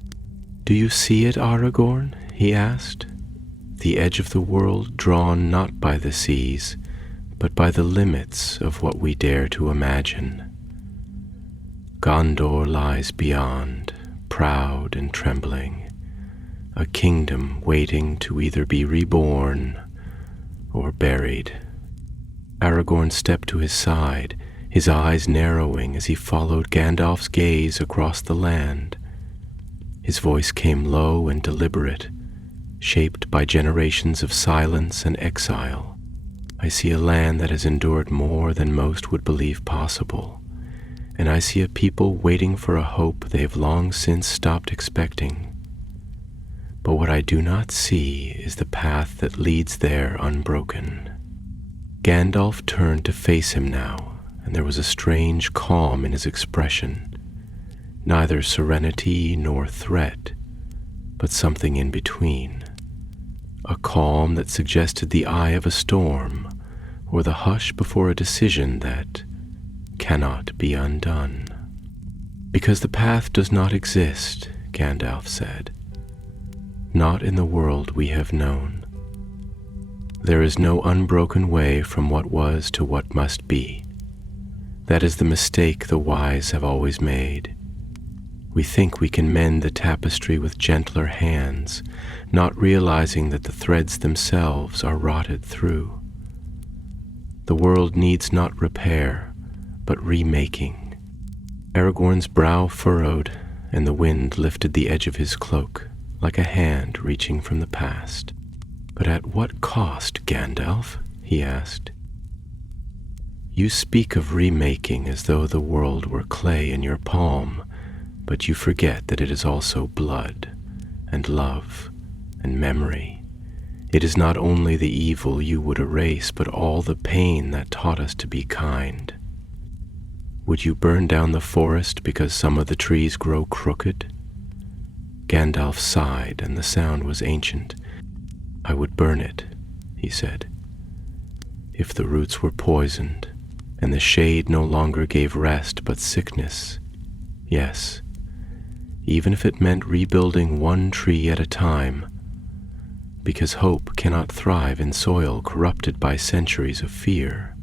"Do you see it, Aragorn?" he asked. The edge of the world drawn not by the seas, but by the limits of what we dare to imagine. Gondor lies beyond, proud and trembling, a kingdom waiting to either be reborn or buried. Aragorn stepped to his side, his eyes narrowing as he followed Gandalf's gaze across the land. His voice came low and deliberate, shaped by generations of silence and exile. I see a land that has endured more than most would believe possible, and I see a people waiting for a hope they have long since stopped expecting. But what I do not see is the path that leads there unbroken. Gandalf turned to face him now, and there was a strange calm in his expression, neither serenity nor threat, but something in between. A calm that suggested the eye of a storm, or the hush before a decision that cannot be undone. Because the path does not exist, Gandalf said. Not in the world we have known. There is no unbroken way from what was to what must be. That is the mistake the wise have always made. We think we can mend the tapestry with gentler hands, not realizing that the threads themselves are rotted through. The world needs not repair, but remaking. Aragorn's brow furrowed, and the wind lifted the edge of his cloak, like a hand reaching from the past. But at what cost, Gandalf? He asked. You speak of remaking as though the world were clay in your palm, but you forget that it is also blood, and love, and memory. It is not only the evil you would erase, but all the pain that taught us to be kind. Would you burn down the forest because some of the trees grow crooked? Gandalf sighed, and the sound was ancient. I would burn it, he said. If the roots were poisoned, and the shade no longer gave rest but sickness, yes, even if it meant rebuilding one tree at a time, because hope cannot thrive in soil corrupted by centuries of fear.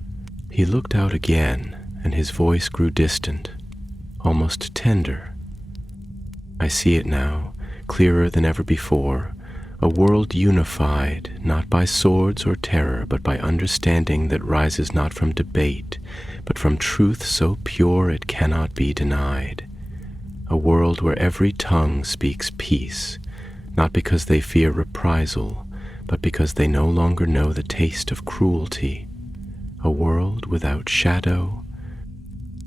He looked out again, and his voice grew distant, almost tender. I see it now, clearer than ever before, a world unified, not by swords or terror, but by understanding that rises not from debate, but from truth so pure it cannot be denied. A world where every tongue speaks peace, not because they fear reprisal, but because they no longer know the taste of cruelty. A world without shadow.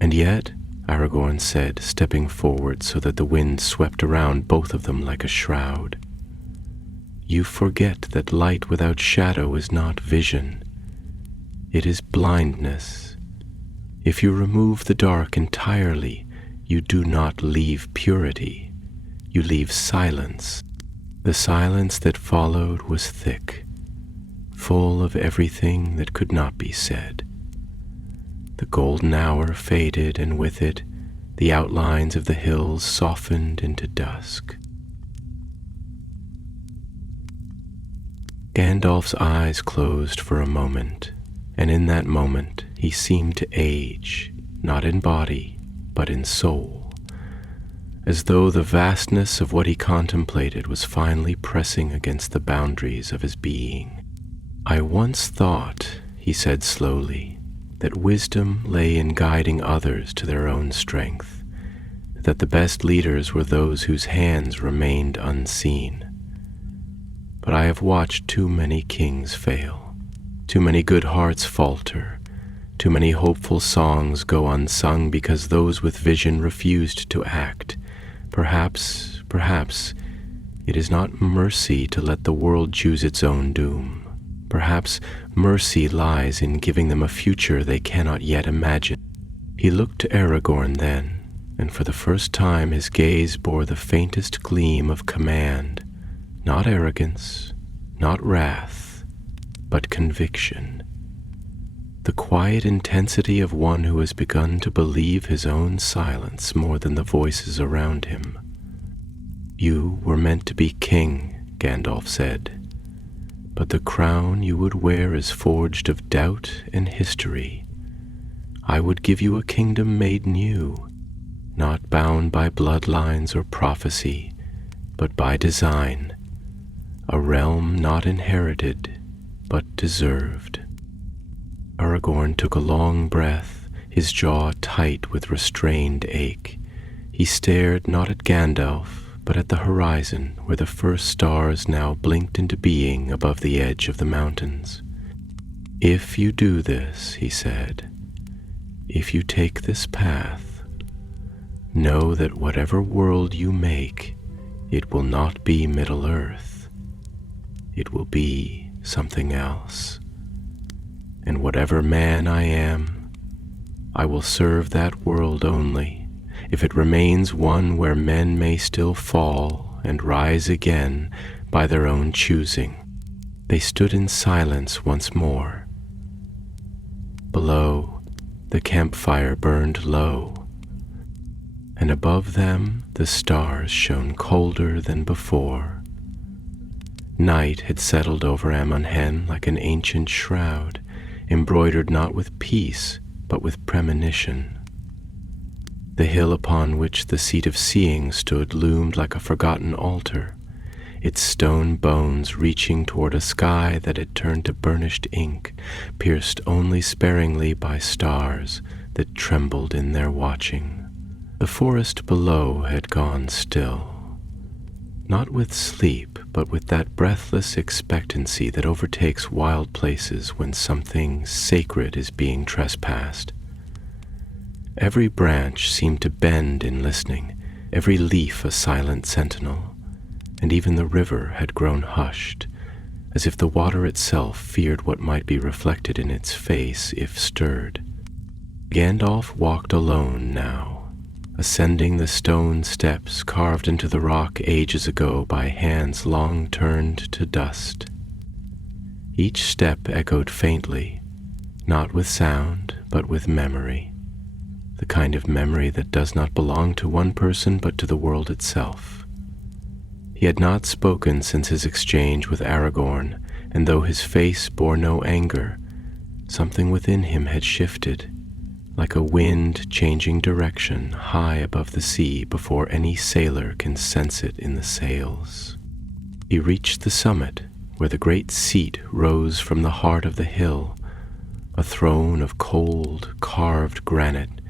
And yet, Aragorn said, stepping forward so that the wind swept around both of them like a shroud, you forget that light without shadow is not vision. It is blindness. If you remove the dark entirely, you do not leave purity. You leave silence. The silence that followed was thick, full of everything that could not be said. The golden hour faded, and with it, the outlines of the hills softened into dusk. Gandalf's eyes closed for a moment, and in that moment he seemed to age, not in body, but in soul, as though the vastness of what he contemplated was finally pressing against the boundaries of his being. I once thought, he said slowly, that wisdom lay in guiding others to their own strength, that the best leaders were those whose hands remained unseen. But I have watched too many kings fail, too many good hearts falter, too many hopeful songs go unsung because those with vision refused to act. Perhaps, it is not mercy to let the world choose its own doom. Perhaps mercy lies in giving them a future they cannot yet imagine. He looked to Aragorn then, and for the first time his gaze bore the faintest gleam of command, not arrogance, not wrath, but conviction. The quiet intensity of one who has begun to believe his own silence more than the voices around him. You were meant to be king, Gandalf said, "but the crown you would wear is forged of doubt and history. I would give you a kingdom made new, not bound by bloodlines or prophecy, but by design, a realm not inherited, but deserved." Aragorn took a long breath, his jaw tight with restrained ache. He stared not at Gandalf, but at the horizon where the first stars now blinked into being above the edge of the mountains. "If you do this," he said, "if you take this path, know that whatever world you make, it will not be Middle-earth. It will be something else. And whatever man I am, I will serve that world only, if it remains one where men may still fall and rise again by their own choosing." They stood in silence once more. Below, the campfire burned low, and above them the stars shone colder than before. Night had settled over Amon Hen like an ancient shroud, embroidered not with peace, but with premonition. The hill upon which the seat of seeing stood loomed like a forgotten altar, its stone bones reaching toward a sky that had turned to burnished ink, pierced only sparingly by stars that trembled in their watching. The forest below had gone still, not with sleep, but with that breathless expectancy that overtakes wild places when something sacred is being trespassed. Every branch seemed to bend in listening, every leaf a silent sentinel, and even the river had grown hushed, as if the water itself feared what might be reflected in its face if stirred. Gandalf walked alone now, ascending the stone steps carved into the rock ages ago by hands long turned to dust. Each step echoed faintly, not with sound, but with memory, the kind of memory that does not belong to one person but to the world itself. He had not spoken since his exchange with Aragorn, and though his face bore no anger, something within him had shifted, like a wind changing direction high above the sea before any sailor can sense it in the sails. He reached the summit, where the great seat rose from the heart of the hill, a throne of cold, carved granite,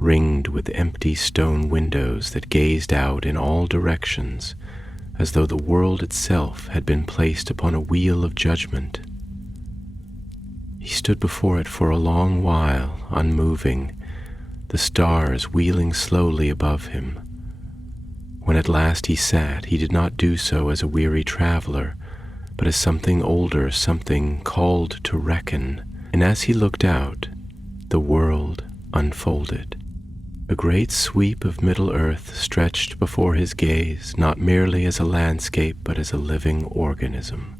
ringed with empty stone windows that gazed out in all directions, as though the world itself had been placed upon a wheel of judgment. He stood before it for a long while, unmoving, the stars wheeling slowly above him. When at last he sat, he did not do so as a weary traveler, but as something older, something called to reckon. And as he looked out, the world unfolded. A great sweep of Middle-earth stretched before his gaze, not merely as a landscape, but as a living organism.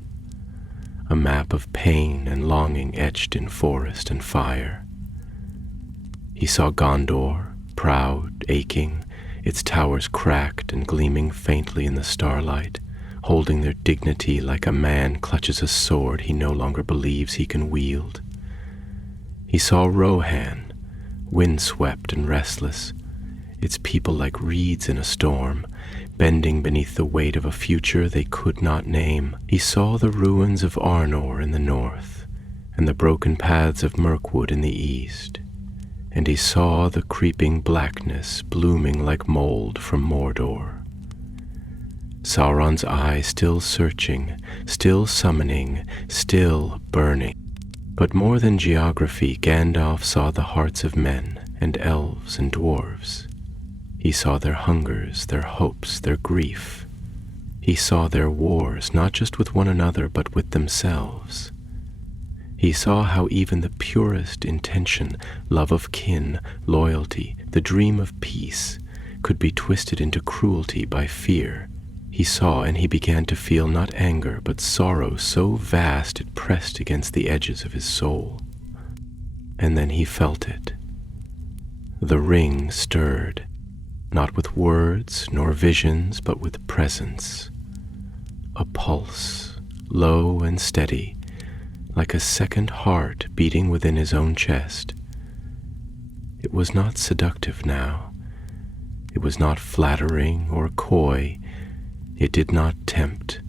A map of pain and longing etched in forest and fire. He saw Gondor, proud, aching, its towers cracked and gleaming faintly in the starlight, holding their dignity like a man clutches a sword he no longer believes he can wield. He saw Rohan, windswept and restless, its people like reeds in a storm, bending beneath the weight of a future they could not name. He saw the ruins of Arnor in the north, and the broken paths of Mirkwood in the east, and he saw the creeping blackness blooming like mold from Mordor. Sauron's eye still searching, still summoning, still burning. But more than geography, Gandalf saw the hearts of men and elves and dwarves. He saw their hungers, their hopes, their grief. He saw their wars, not just with one another, but with themselves. He saw how even the purest intention, love of kin, loyalty, the dream of peace, could be twisted into cruelty by fear. He saw, and he began to feel not anger, but sorrow so vast it pressed against the edges of his soul. And then he felt it. The ring stirred, not with words nor visions, but with presence. a pulse, low and steady, like a second heart beating within his own chest. It was not seductive now. It was not flattering or coy. It did not tempt.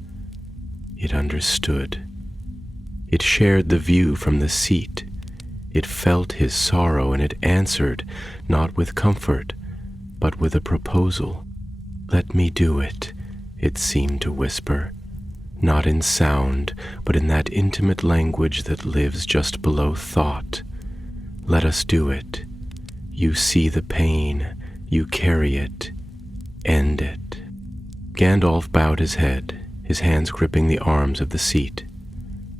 It understood. It shared the view from the seat. It felt his sorrow, and it answered, not with comfort, but with a proposal. "Let me do it," it seemed to whisper, not in sound, but in that intimate language that lives just below thought. "Let us do it. You see the pain. You carry it. End it." Gandalf bowed his head, his hands gripping the arms of the seat.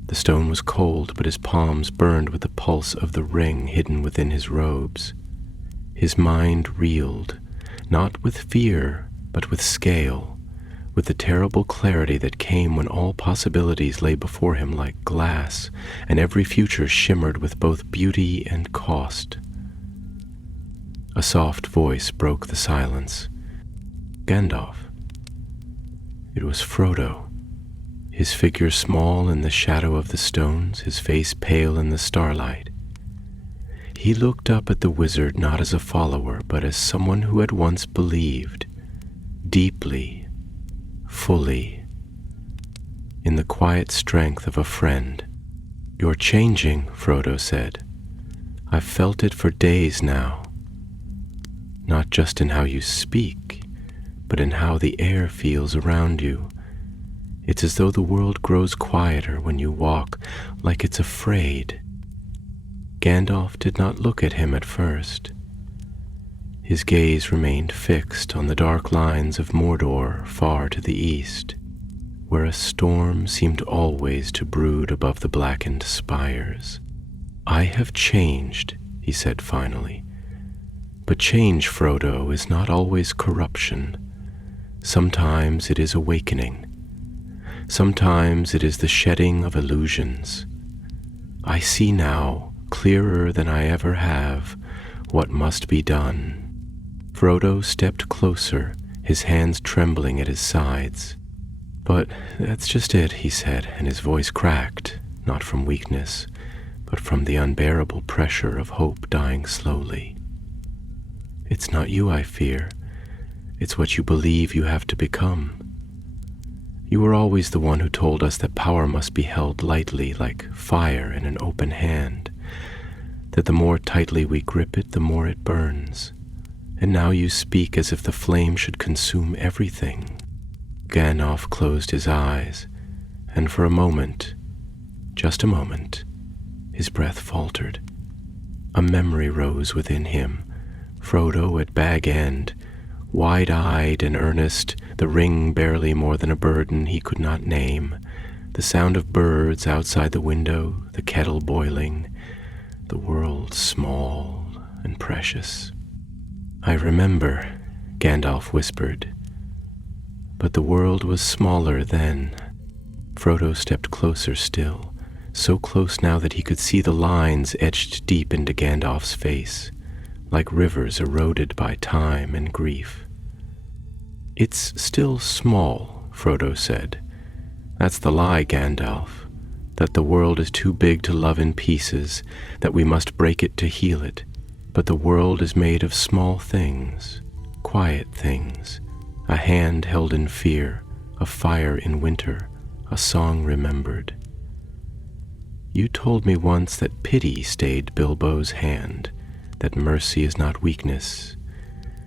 The stone was cold, but his palms burned with the pulse of the ring hidden within his robes. His mind reeled, not with fear, but with scale, with the terrible clarity that came when all possibilities lay before him like glass, and every future shimmered with both beauty and cost. A soft voice broke the silence. "Gandalf." It was Frodo, his figure small in the shadow of the stones, his face pale in the starlight. He looked up at the wizard not as a follower, but as someone who had once believed, deeply, fully, in the quiet strength of a friend. "You're changing," Frodo said. "I've felt it for days now. Not just in how you speak, but in how the air feels around you. It's as though the world grows quieter when you walk, like it's afraid." Gandalf did not look at him at first. His gaze remained fixed on the dark lines of Mordor far to the east, where a storm seemed always to brood above the blackened spires. "I have changed," he said finally. "But change, Frodo, is not always corruption. Sometimes it is awakening. Sometimes it is the shedding of illusions. I see now, clearer than I ever have, what must be done." Frodo stepped closer, his hands trembling at his sides. "But that's just it," he said, and his voice cracked, not from weakness, but from the unbearable pressure of hope dying slowly. "It's not you I fear. It's what you believe you have to become. You were always the one who told us that power must be held lightly, like fire in an open hand, that the more tightly we grip it, the more it burns. And now you speak as if the flame should consume everything." Gandalf closed his eyes, and for a moment, just a moment, his breath faltered. A memory rose within him, Frodo at Bag End, wide-eyed and earnest, the ring barely more than a burden he could not name, the sound of birds outside the window, the kettle boiling, the world small and precious. "I remember," Gandalf whispered. "But the world was smaller then." Frodo stepped closer still, so close now that he could see the lines etched deep into Gandalf's face, like rivers eroded by time and grief. "It's still small," Frodo said. "That's the lie, Gandalf, that the world is too big to love in pieces, that we must break it to heal it. But the world is made of small things, quiet things, a hand held in fear, a fire in winter, a song remembered. You told me once that pity stayed Bilbo's hand, that mercy is not weakness.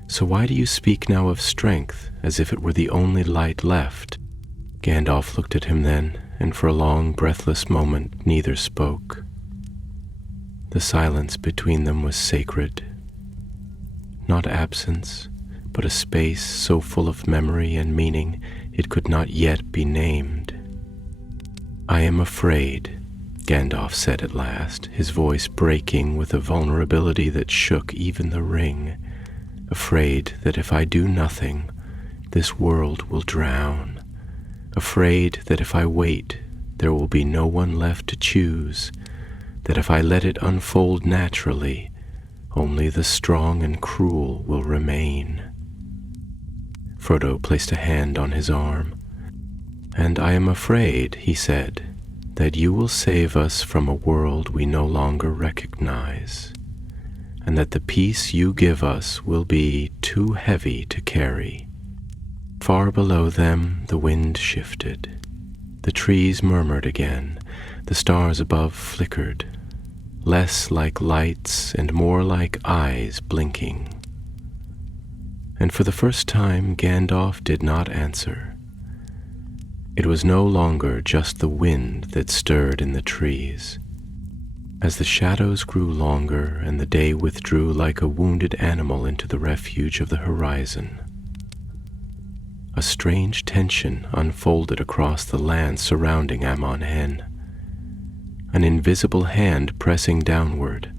So why do you speak now of strength, as if it were the only light left?" Gandalf looked at him then, and for a long, breathless moment neither spoke. The silence between them was sacred. Not absence, but a space so full of memory and meaning it could not yet be named. "I am afraid," Gandalf said at last, his voice breaking with a vulnerability that shook even the ring. "Afraid that if I do nothing, this world will drown. Afraid that if I wait, there will be no one left to choose, that if I let it unfold naturally, only the strong and cruel will remain." Frodo placed a hand on his arm. "And I am afraid," he said, "that you will save us from a world we no longer recognize, and that the peace you give us will be too heavy to carry." Far below them the wind shifted. The trees murmured again. The stars above flickered, less like lights and more like eyes blinking. And for the first time Gandalf did not answer. It was no longer just the wind that stirred in the trees. As the shadows grew longer and the day withdrew like a wounded animal into the refuge of the horizon, a strange tension unfolded across the land surrounding Amon Hen. An invisible hand pressing downward,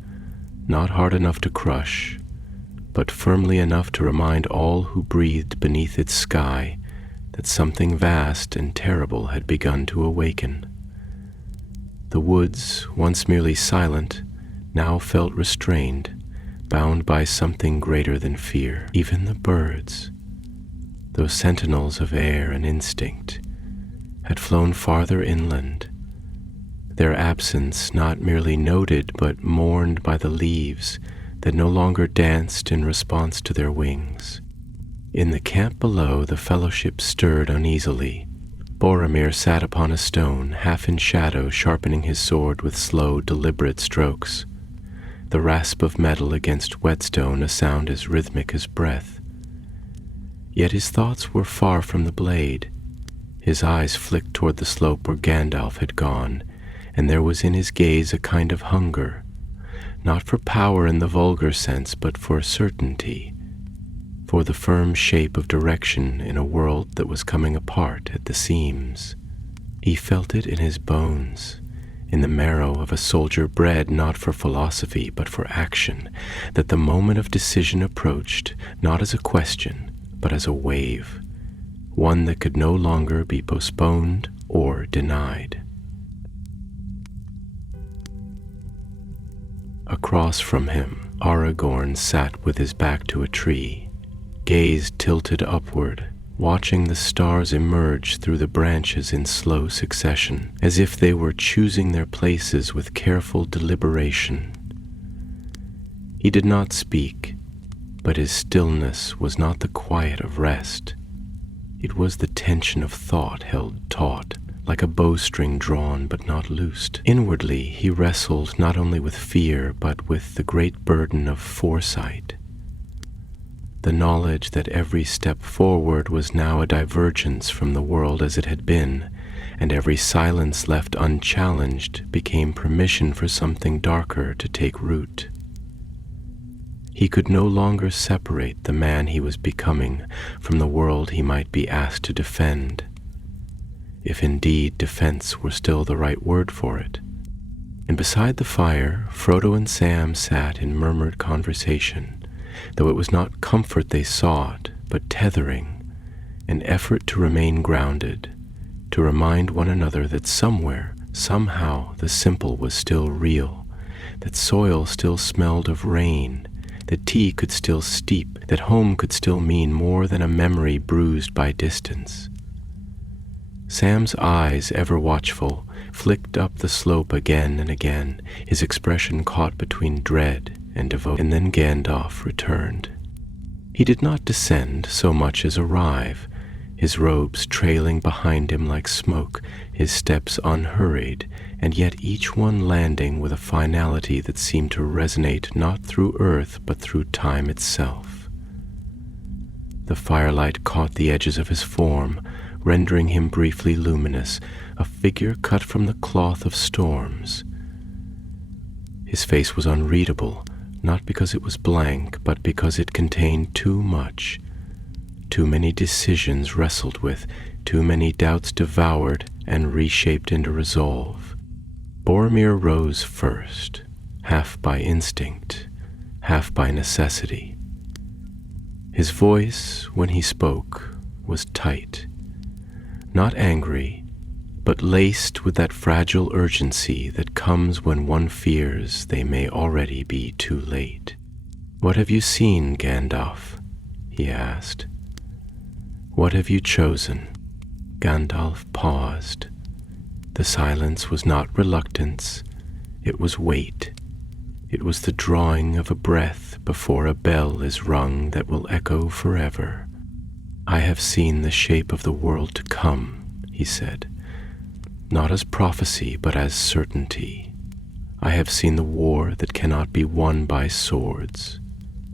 not hard enough to crush, but firmly enough to remind all who breathed beneath its sky that something vast and terrible had begun to awaken. The woods, once merely silent, now felt restrained, bound by something greater than fear. Even the birds, those sentinels of air and instinct, had flown farther inland, their absence not merely noted but mourned by the leaves that no longer danced in response to their wings. In the camp below, the fellowship stirred uneasily. Boromir sat upon a stone, half in shadow, sharpening his sword with slow, deliberate strokes. The rasp of metal against whetstone a sound as rhythmic as breath. Yet his thoughts were far from the blade. His eyes flicked toward the slope where Gandalf had gone, and there was in his gaze a kind of hunger, not for power in the vulgar sense, but for certainty, for the firm shape of direction in a world that was coming apart at the seams. He felt it in his bones, in the marrow of a soldier bred not for philosophy but for action, that the moment of decision approached, not as a question, but as a wave, one that could no longer be postponed or denied. Across from him, Aragorn sat with his back to a tree, gaze tilted upward, watching the stars emerge through the branches in slow succession, as if they were choosing their places with careful deliberation. He did not speak, but his stillness was not the quiet of rest. It was the tension of thought held taut, like a bowstring drawn but not loosed. Inwardly he wrestled not only with fear, but with the great burden of foresight. The knowledge that every step forward was now a divergence from the world as it had been, and every silence left unchallenged became permission for something darker to take root. He could no longer separate the man he was becoming from the world he might be asked to defend, if indeed defense were still the right word for it. And beside the fire, Frodo and Sam sat in murmured conversation, though it was not comfort they sought, but tethering, an effort to remain grounded, to remind one another that somewhere, somehow, the simple was still real, that soil still smelled of rain, that tea could still steep, that home could still mean more than a memory bruised by distance. Sam's eyes, ever watchful, flicked up the slope again and again, his expression caught between dread and devotion. And then Gandalf returned. He did not descend so much as arrive, his robes trailing behind him like smoke, his steps unhurried, and yet each one landing with a finality that seemed to resonate not through earth but through time itself. The firelight caught the edges of his form, rendering him briefly luminous, a figure cut from the cloth of storms. His face was unreadable, not because it was blank, but because it contained too much, too many decisions wrestled with, too many doubts devoured and reshaped into resolve. Boromir rose first, half by instinct, half by necessity. His voice, when he spoke, was tight, not angry, but laced with that fragile urgency that comes when one fears they may already be too late. "What have you seen, Gandalf?" he asked. "What have you chosen?" Gandalf paused. The silence was not reluctance, it was weight. It was the drawing of a breath before a bell is rung that will echo forever. I have seen the shape of the world to come, he said, not as prophecy but as certainty. I have seen the war that cannot be won by swords.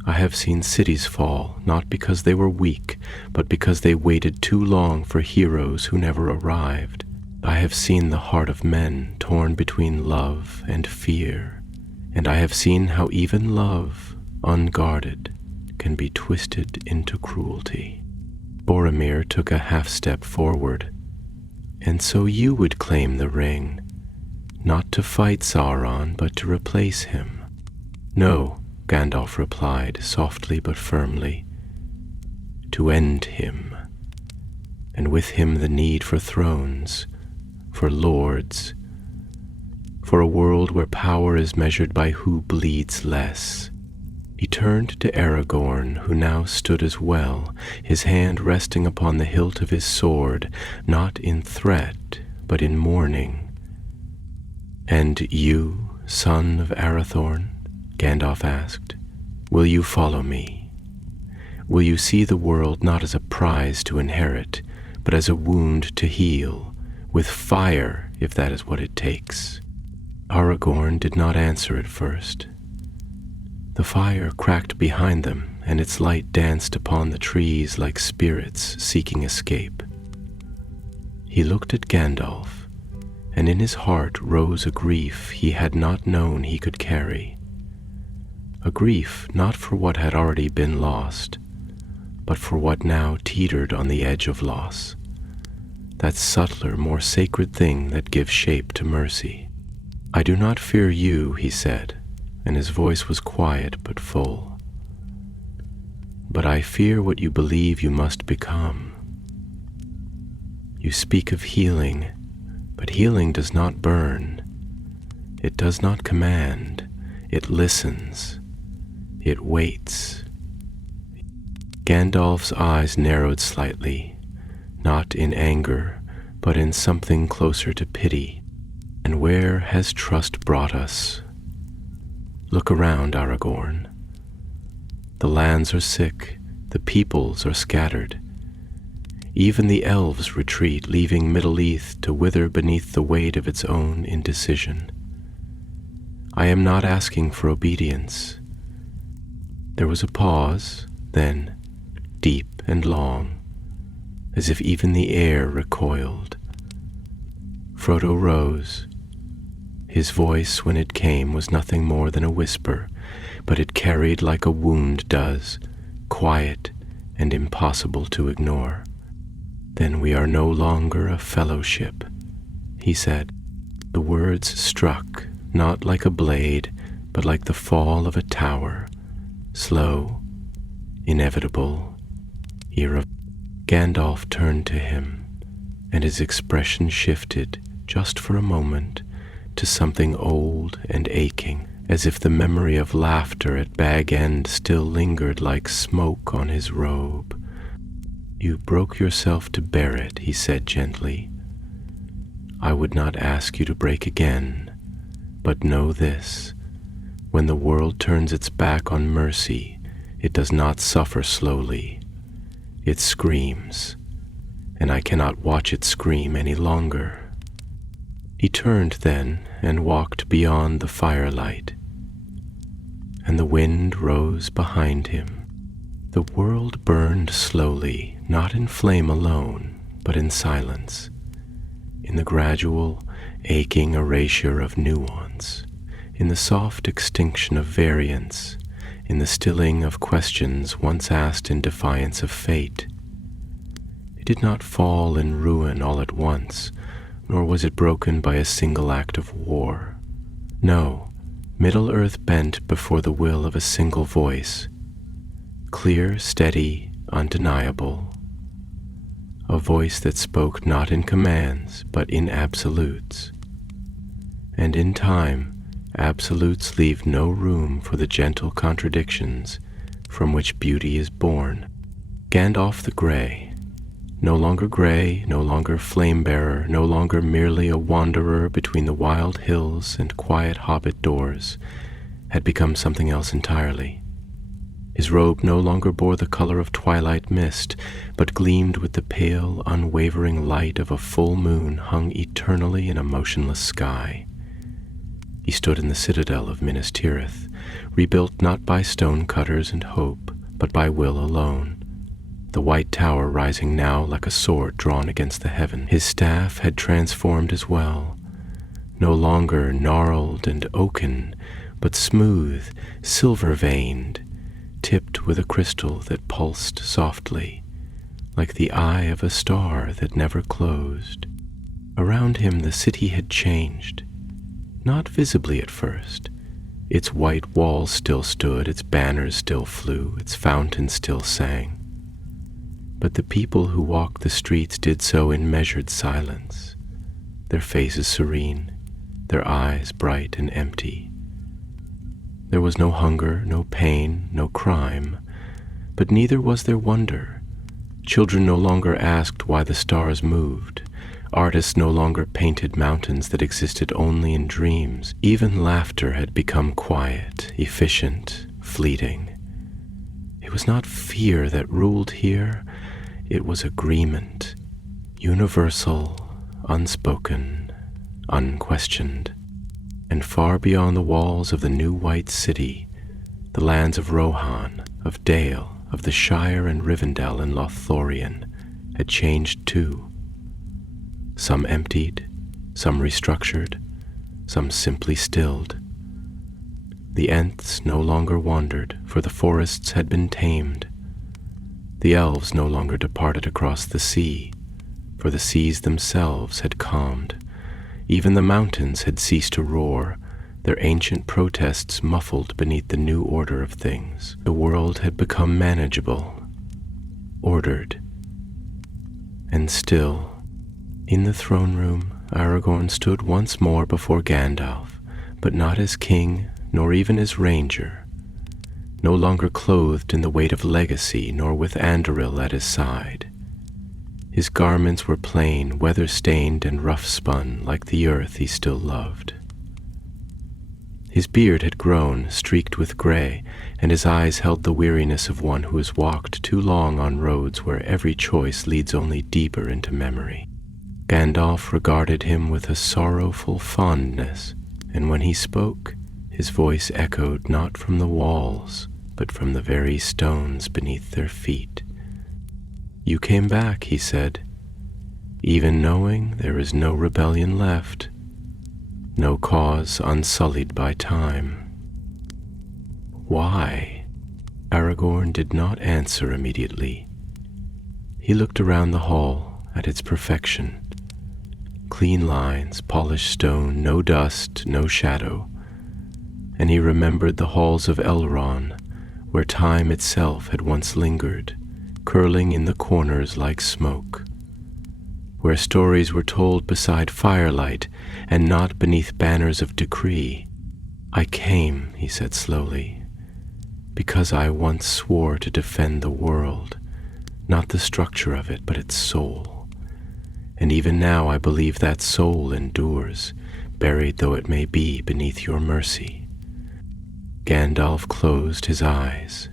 I have seen cities fall, not because they were weak, but because they waited too long for heroes who never arrived. I have seen the heart of men torn between love and fear, and I have seen how even love, unguarded, can be twisted into cruelty. Boromir took a half-step forward. And so you would claim the ring, not to fight Sauron, but to replace him. No, Gandalf replied, softly but firmly, to end him, and with him the need for thrones, for lords, for a world where power is measured by who bleeds less. He turned to Aragorn, who now stood as well, his hand resting upon the hilt of his sword, not in threat, but in mourning. "And you, son of Arathorn," Gandalf asked, "will you follow me? Will you see the world not as a prize to inherit, but as a wound to heal, with fire, if that is what it takes?" Aragorn did not answer at first. The fire cracked behind them, and its light danced upon the trees like spirits seeking escape. He looked at Gandalf, and in his heart rose a grief he had not known he could carry. A grief not for what had already been lost, but for what now teetered on the edge of loss, that subtler, more sacred thing that gives shape to mercy. "I do not fear you," he said, and his voice was quiet but full. "But I fear what you believe you must become. You speak of healing, but healing does not burn. It does not command. It listens. It waits." Gandalf's eyes narrowed slightly, not in anger, but in something closer to pity. "And where has trust brought us? Look around, Aragorn. The lands are sick, the peoples are scattered. Even the elves retreat, leaving Middle-earth to wither beneath the weight of its own indecision. I am not asking for obedience." There was a pause, then, deep and long, as if even the air recoiled. Frodo rose. His voice, when it came, was nothing more than a whisper, but it carried like a wound does, quiet and impossible to ignore. "Then we are no longer a fellowship," he said. The words struck, not like a blade, but like the fall of a tower, slow, inevitable, Gandalf turned to him, and his expression shifted, just for a moment, to something old and aching, as if the memory of laughter at Bag End still lingered like smoke on his robe. "You broke yourself to bear it," he said gently. "I would not ask you to break again, but know this: when the world turns its back on mercy, it does not suffer slowly. It screams, and I cannot watch it scream any longer." He turned then and walked beyond the firelight, and the wind rose behind him. The world burned slowly, not in flame alone, but in silence, in the gradual, aching erasure of nuance, in the soft extinction of variance, in the stilling of questions once asked in defiance of fate. It did not fall in ruin all at once, nor was it broken by a single act of war. No, Middle-earth bent before the will of a single voice, clear, steady, undeniable, a voice that spoke not in commands, but in absolutes. And in time, absolutes leave no room for the gentle contradictions from which beauty is born. Gandalf the Grey, No longer gray, no longer flame-bearer, no longer merely a wanderer between the wild hills and quiet hobbit doors, had become something else entirely. His robe no longer bore the color of twilight mist, but gleamed with the pale, unwavering light of a full moon hung eternally in a motionless sky. He stood in the citadel of Minas Tirith, rebuilt not by stone cutters and hope, but by will alone, the white tower rising now like a sword drawn against the heaven. His staff had transformed as well, no longer gnarled and oaken, but smooth, silver-veined, tipped with a crystal that pulsed softly, like the eye of a star that never closed. Around him the city had changed, not visibly at first. Its white walls still stood, its banners still flew, its fountains still sang. But the people who walked the streets did so in measured silence, their faces serene, their eyes bright and empty. There was no hunger, no pain, no crime, but neither was there wonder. Children no longer asked why the stars moved. Artists no longer painted mountains that existed only in dreams. Even laughter had become quiet, efficient, fleeting. It was not fear that ruled here, it was agreement, universal, unspoken, unquestioned. And far beyond the walls of the new white city, the lands of Rohan, of Dale, of the Shire and Rivendell and Lothlorien had changed too. Some emptied, some restructured, some simply stilled. The Ents no longer wandered, for the forests had been tamed. The elves no longer departed across the sea, for the seas themselves had calmed. Even the mountains had ceased to roar, their ancient protests muffled beneath the new order of things. The world had become manageable, ordered. And still, in the throne room, Aragorn stood once more before Gandalf, but not as king, nor even as ranger, no longer clothed in the weight of legacy, nor with Andoril at his side. His garments were plain, weather-stained and rough-spun, like the earth he still loved. His beard had grown, streaked with gray, and his eyes held the weariness of one who has walked too long on roads where every choice leads only deeper into memory. Gandalf regarded him with a sorrowful fondness, and when he spoke, his voice echoed not from the walls, but from the very stones beneath their feet. "You came back," he said, "even knowing there is no rebellion left, no cause unsullied by time." Why? Aragorn did not answer immediately. He looked around the hall at its perfection. Clean lines, polished stone, no dust, no shadow. And he remembered the halls of Elrond, where time itself had once lingered, curling in the corners like smoke, where stories were told beside firelight and not beneath banners of decree. "I came," he said slowly, "because I once swore to defend the world, not the structure of it, but its soul. And even now I believe that soul endures, buried though it may be beneath your mercy." Gandalf closed his eyes.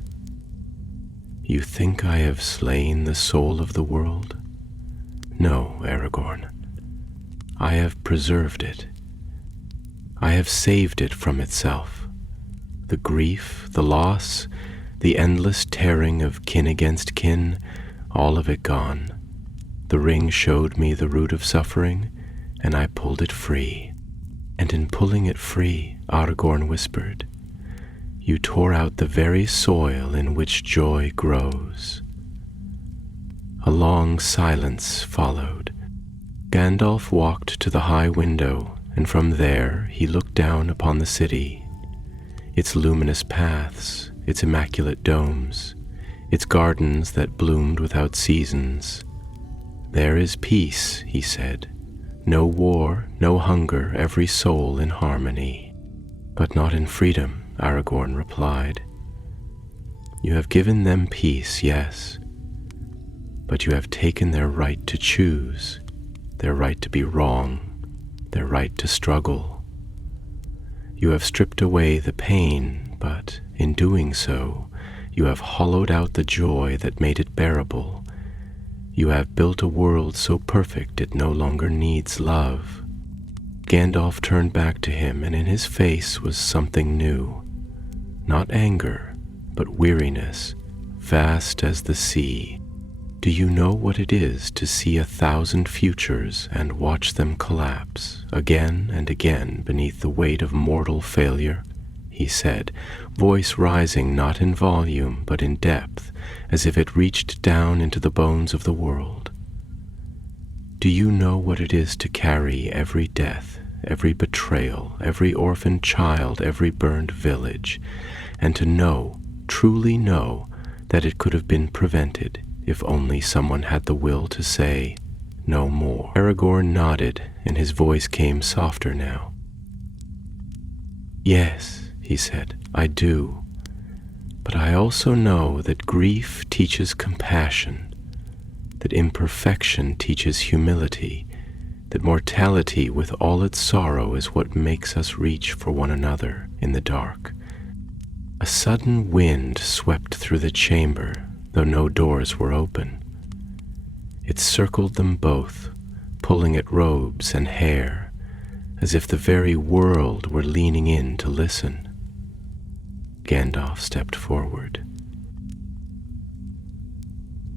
"You think I have slain the soul of the world? No, Aragorn. I have preserved it. I have saved it from itself. The grief, the loss, the endless tearing of kin against kin, all of it gone. The ring showed me the root of suffering, and I pulled it free. And in pulling it free," Aragorn whispered, "you tore out the very soil in which joy grows." A long silence followed. Gandalf walked to the high window, and from there he looked down upon the city, its luminous paths, its immaculate domes, its gardens that bloomed without seasons. "There is peace," he said. "No war, no hunger, every soul in harmony." "But not in freedom," Aragorn replied. "You have given them peace, yes, but you have taken their right to choose, their right to be wrong, their right to struggle. You have stripped away the pain, but in doing so, you have hollowed out the joy that made it bearable. You have built a world so perfect it no longer needs love. Gandalf turned back to him, and in his face was something new. Not anger, but weariness, vast as the sea. Do you know what it is to see 1,000 futures and watch them collapse again and again beneath the weight of mortal failure? He said, voice rising not in volume but in depth, as if it reached down into the bones of the world. Do you know what it is to carry every death, every betrayal, every orphaned child, every burned village, and to know, truly know, that it could have been prevented if only someone had the will to say, no more? Aragorn nodded, and his voice came softer now. Yes, he said, I do. But I also know that grief teaches compassion, that imperfection teaches humility, that mortality with all its sorrow is what makes us reach for one another in the dark. A sudden wind swept through the chamber, though no doors were open. It circled them both, pulling at robes and hair, as if the very world were leaning in to listen. Gandalf stepped forward.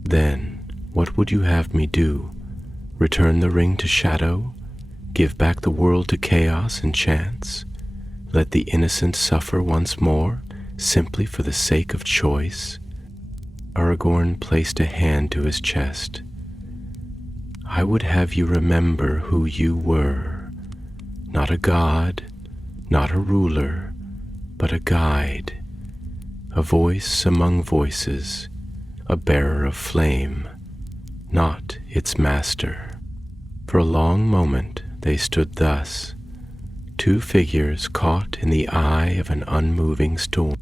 Then, what would you have me do? Return the ring to shadow? Give back the world to chaos and chance? Let the innocent suffer once more, simply for the sake of choice? Aragorn placed a hand to his chest. I would have you remember who you were. Not a god, not a ruler, but a guide. A voice among voices, a bearer of flame, not its master. For a long moment they stood thus, two figures caught in the eye of an unmoving storm.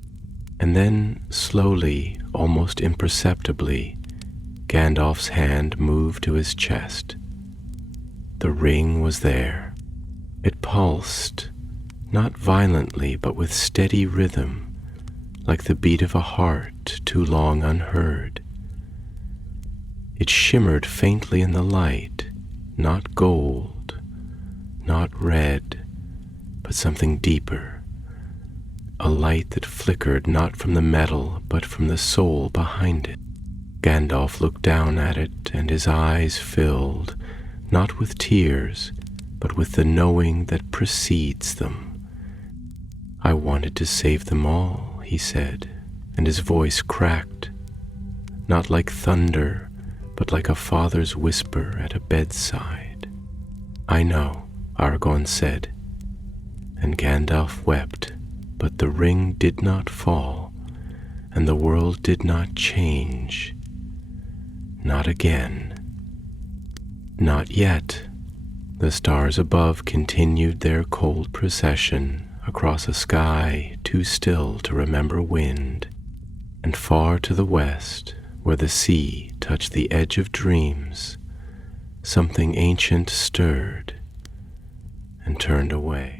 And then, slowly, almost imperceptibly, Gandalf's hand moved to his chest. The ring was there. It pulsed, not violently, but with steady rhythm, like the beat of a heart too long unheard. It shimmered faintly in the light, not gold, not red, but something deeper. A light that flickered not from the metal, but from the soul behind it. Gandalf looked down at it, and his eyes filled, not with tears, but with the knowing that precedes them. I wanted to save them all, he said, and his voice cracked, not like thunder, but like a father's whisper at a bedside. I know, Aragorn said, and Gandalf wept. But the ring did not fall, and the world did not change. Not again. Not yet. The stars above continued their cold procession across a sky too still to remember wind, and far to the west, where the sea touched the edge of dreams, something ancient stirred and turned away.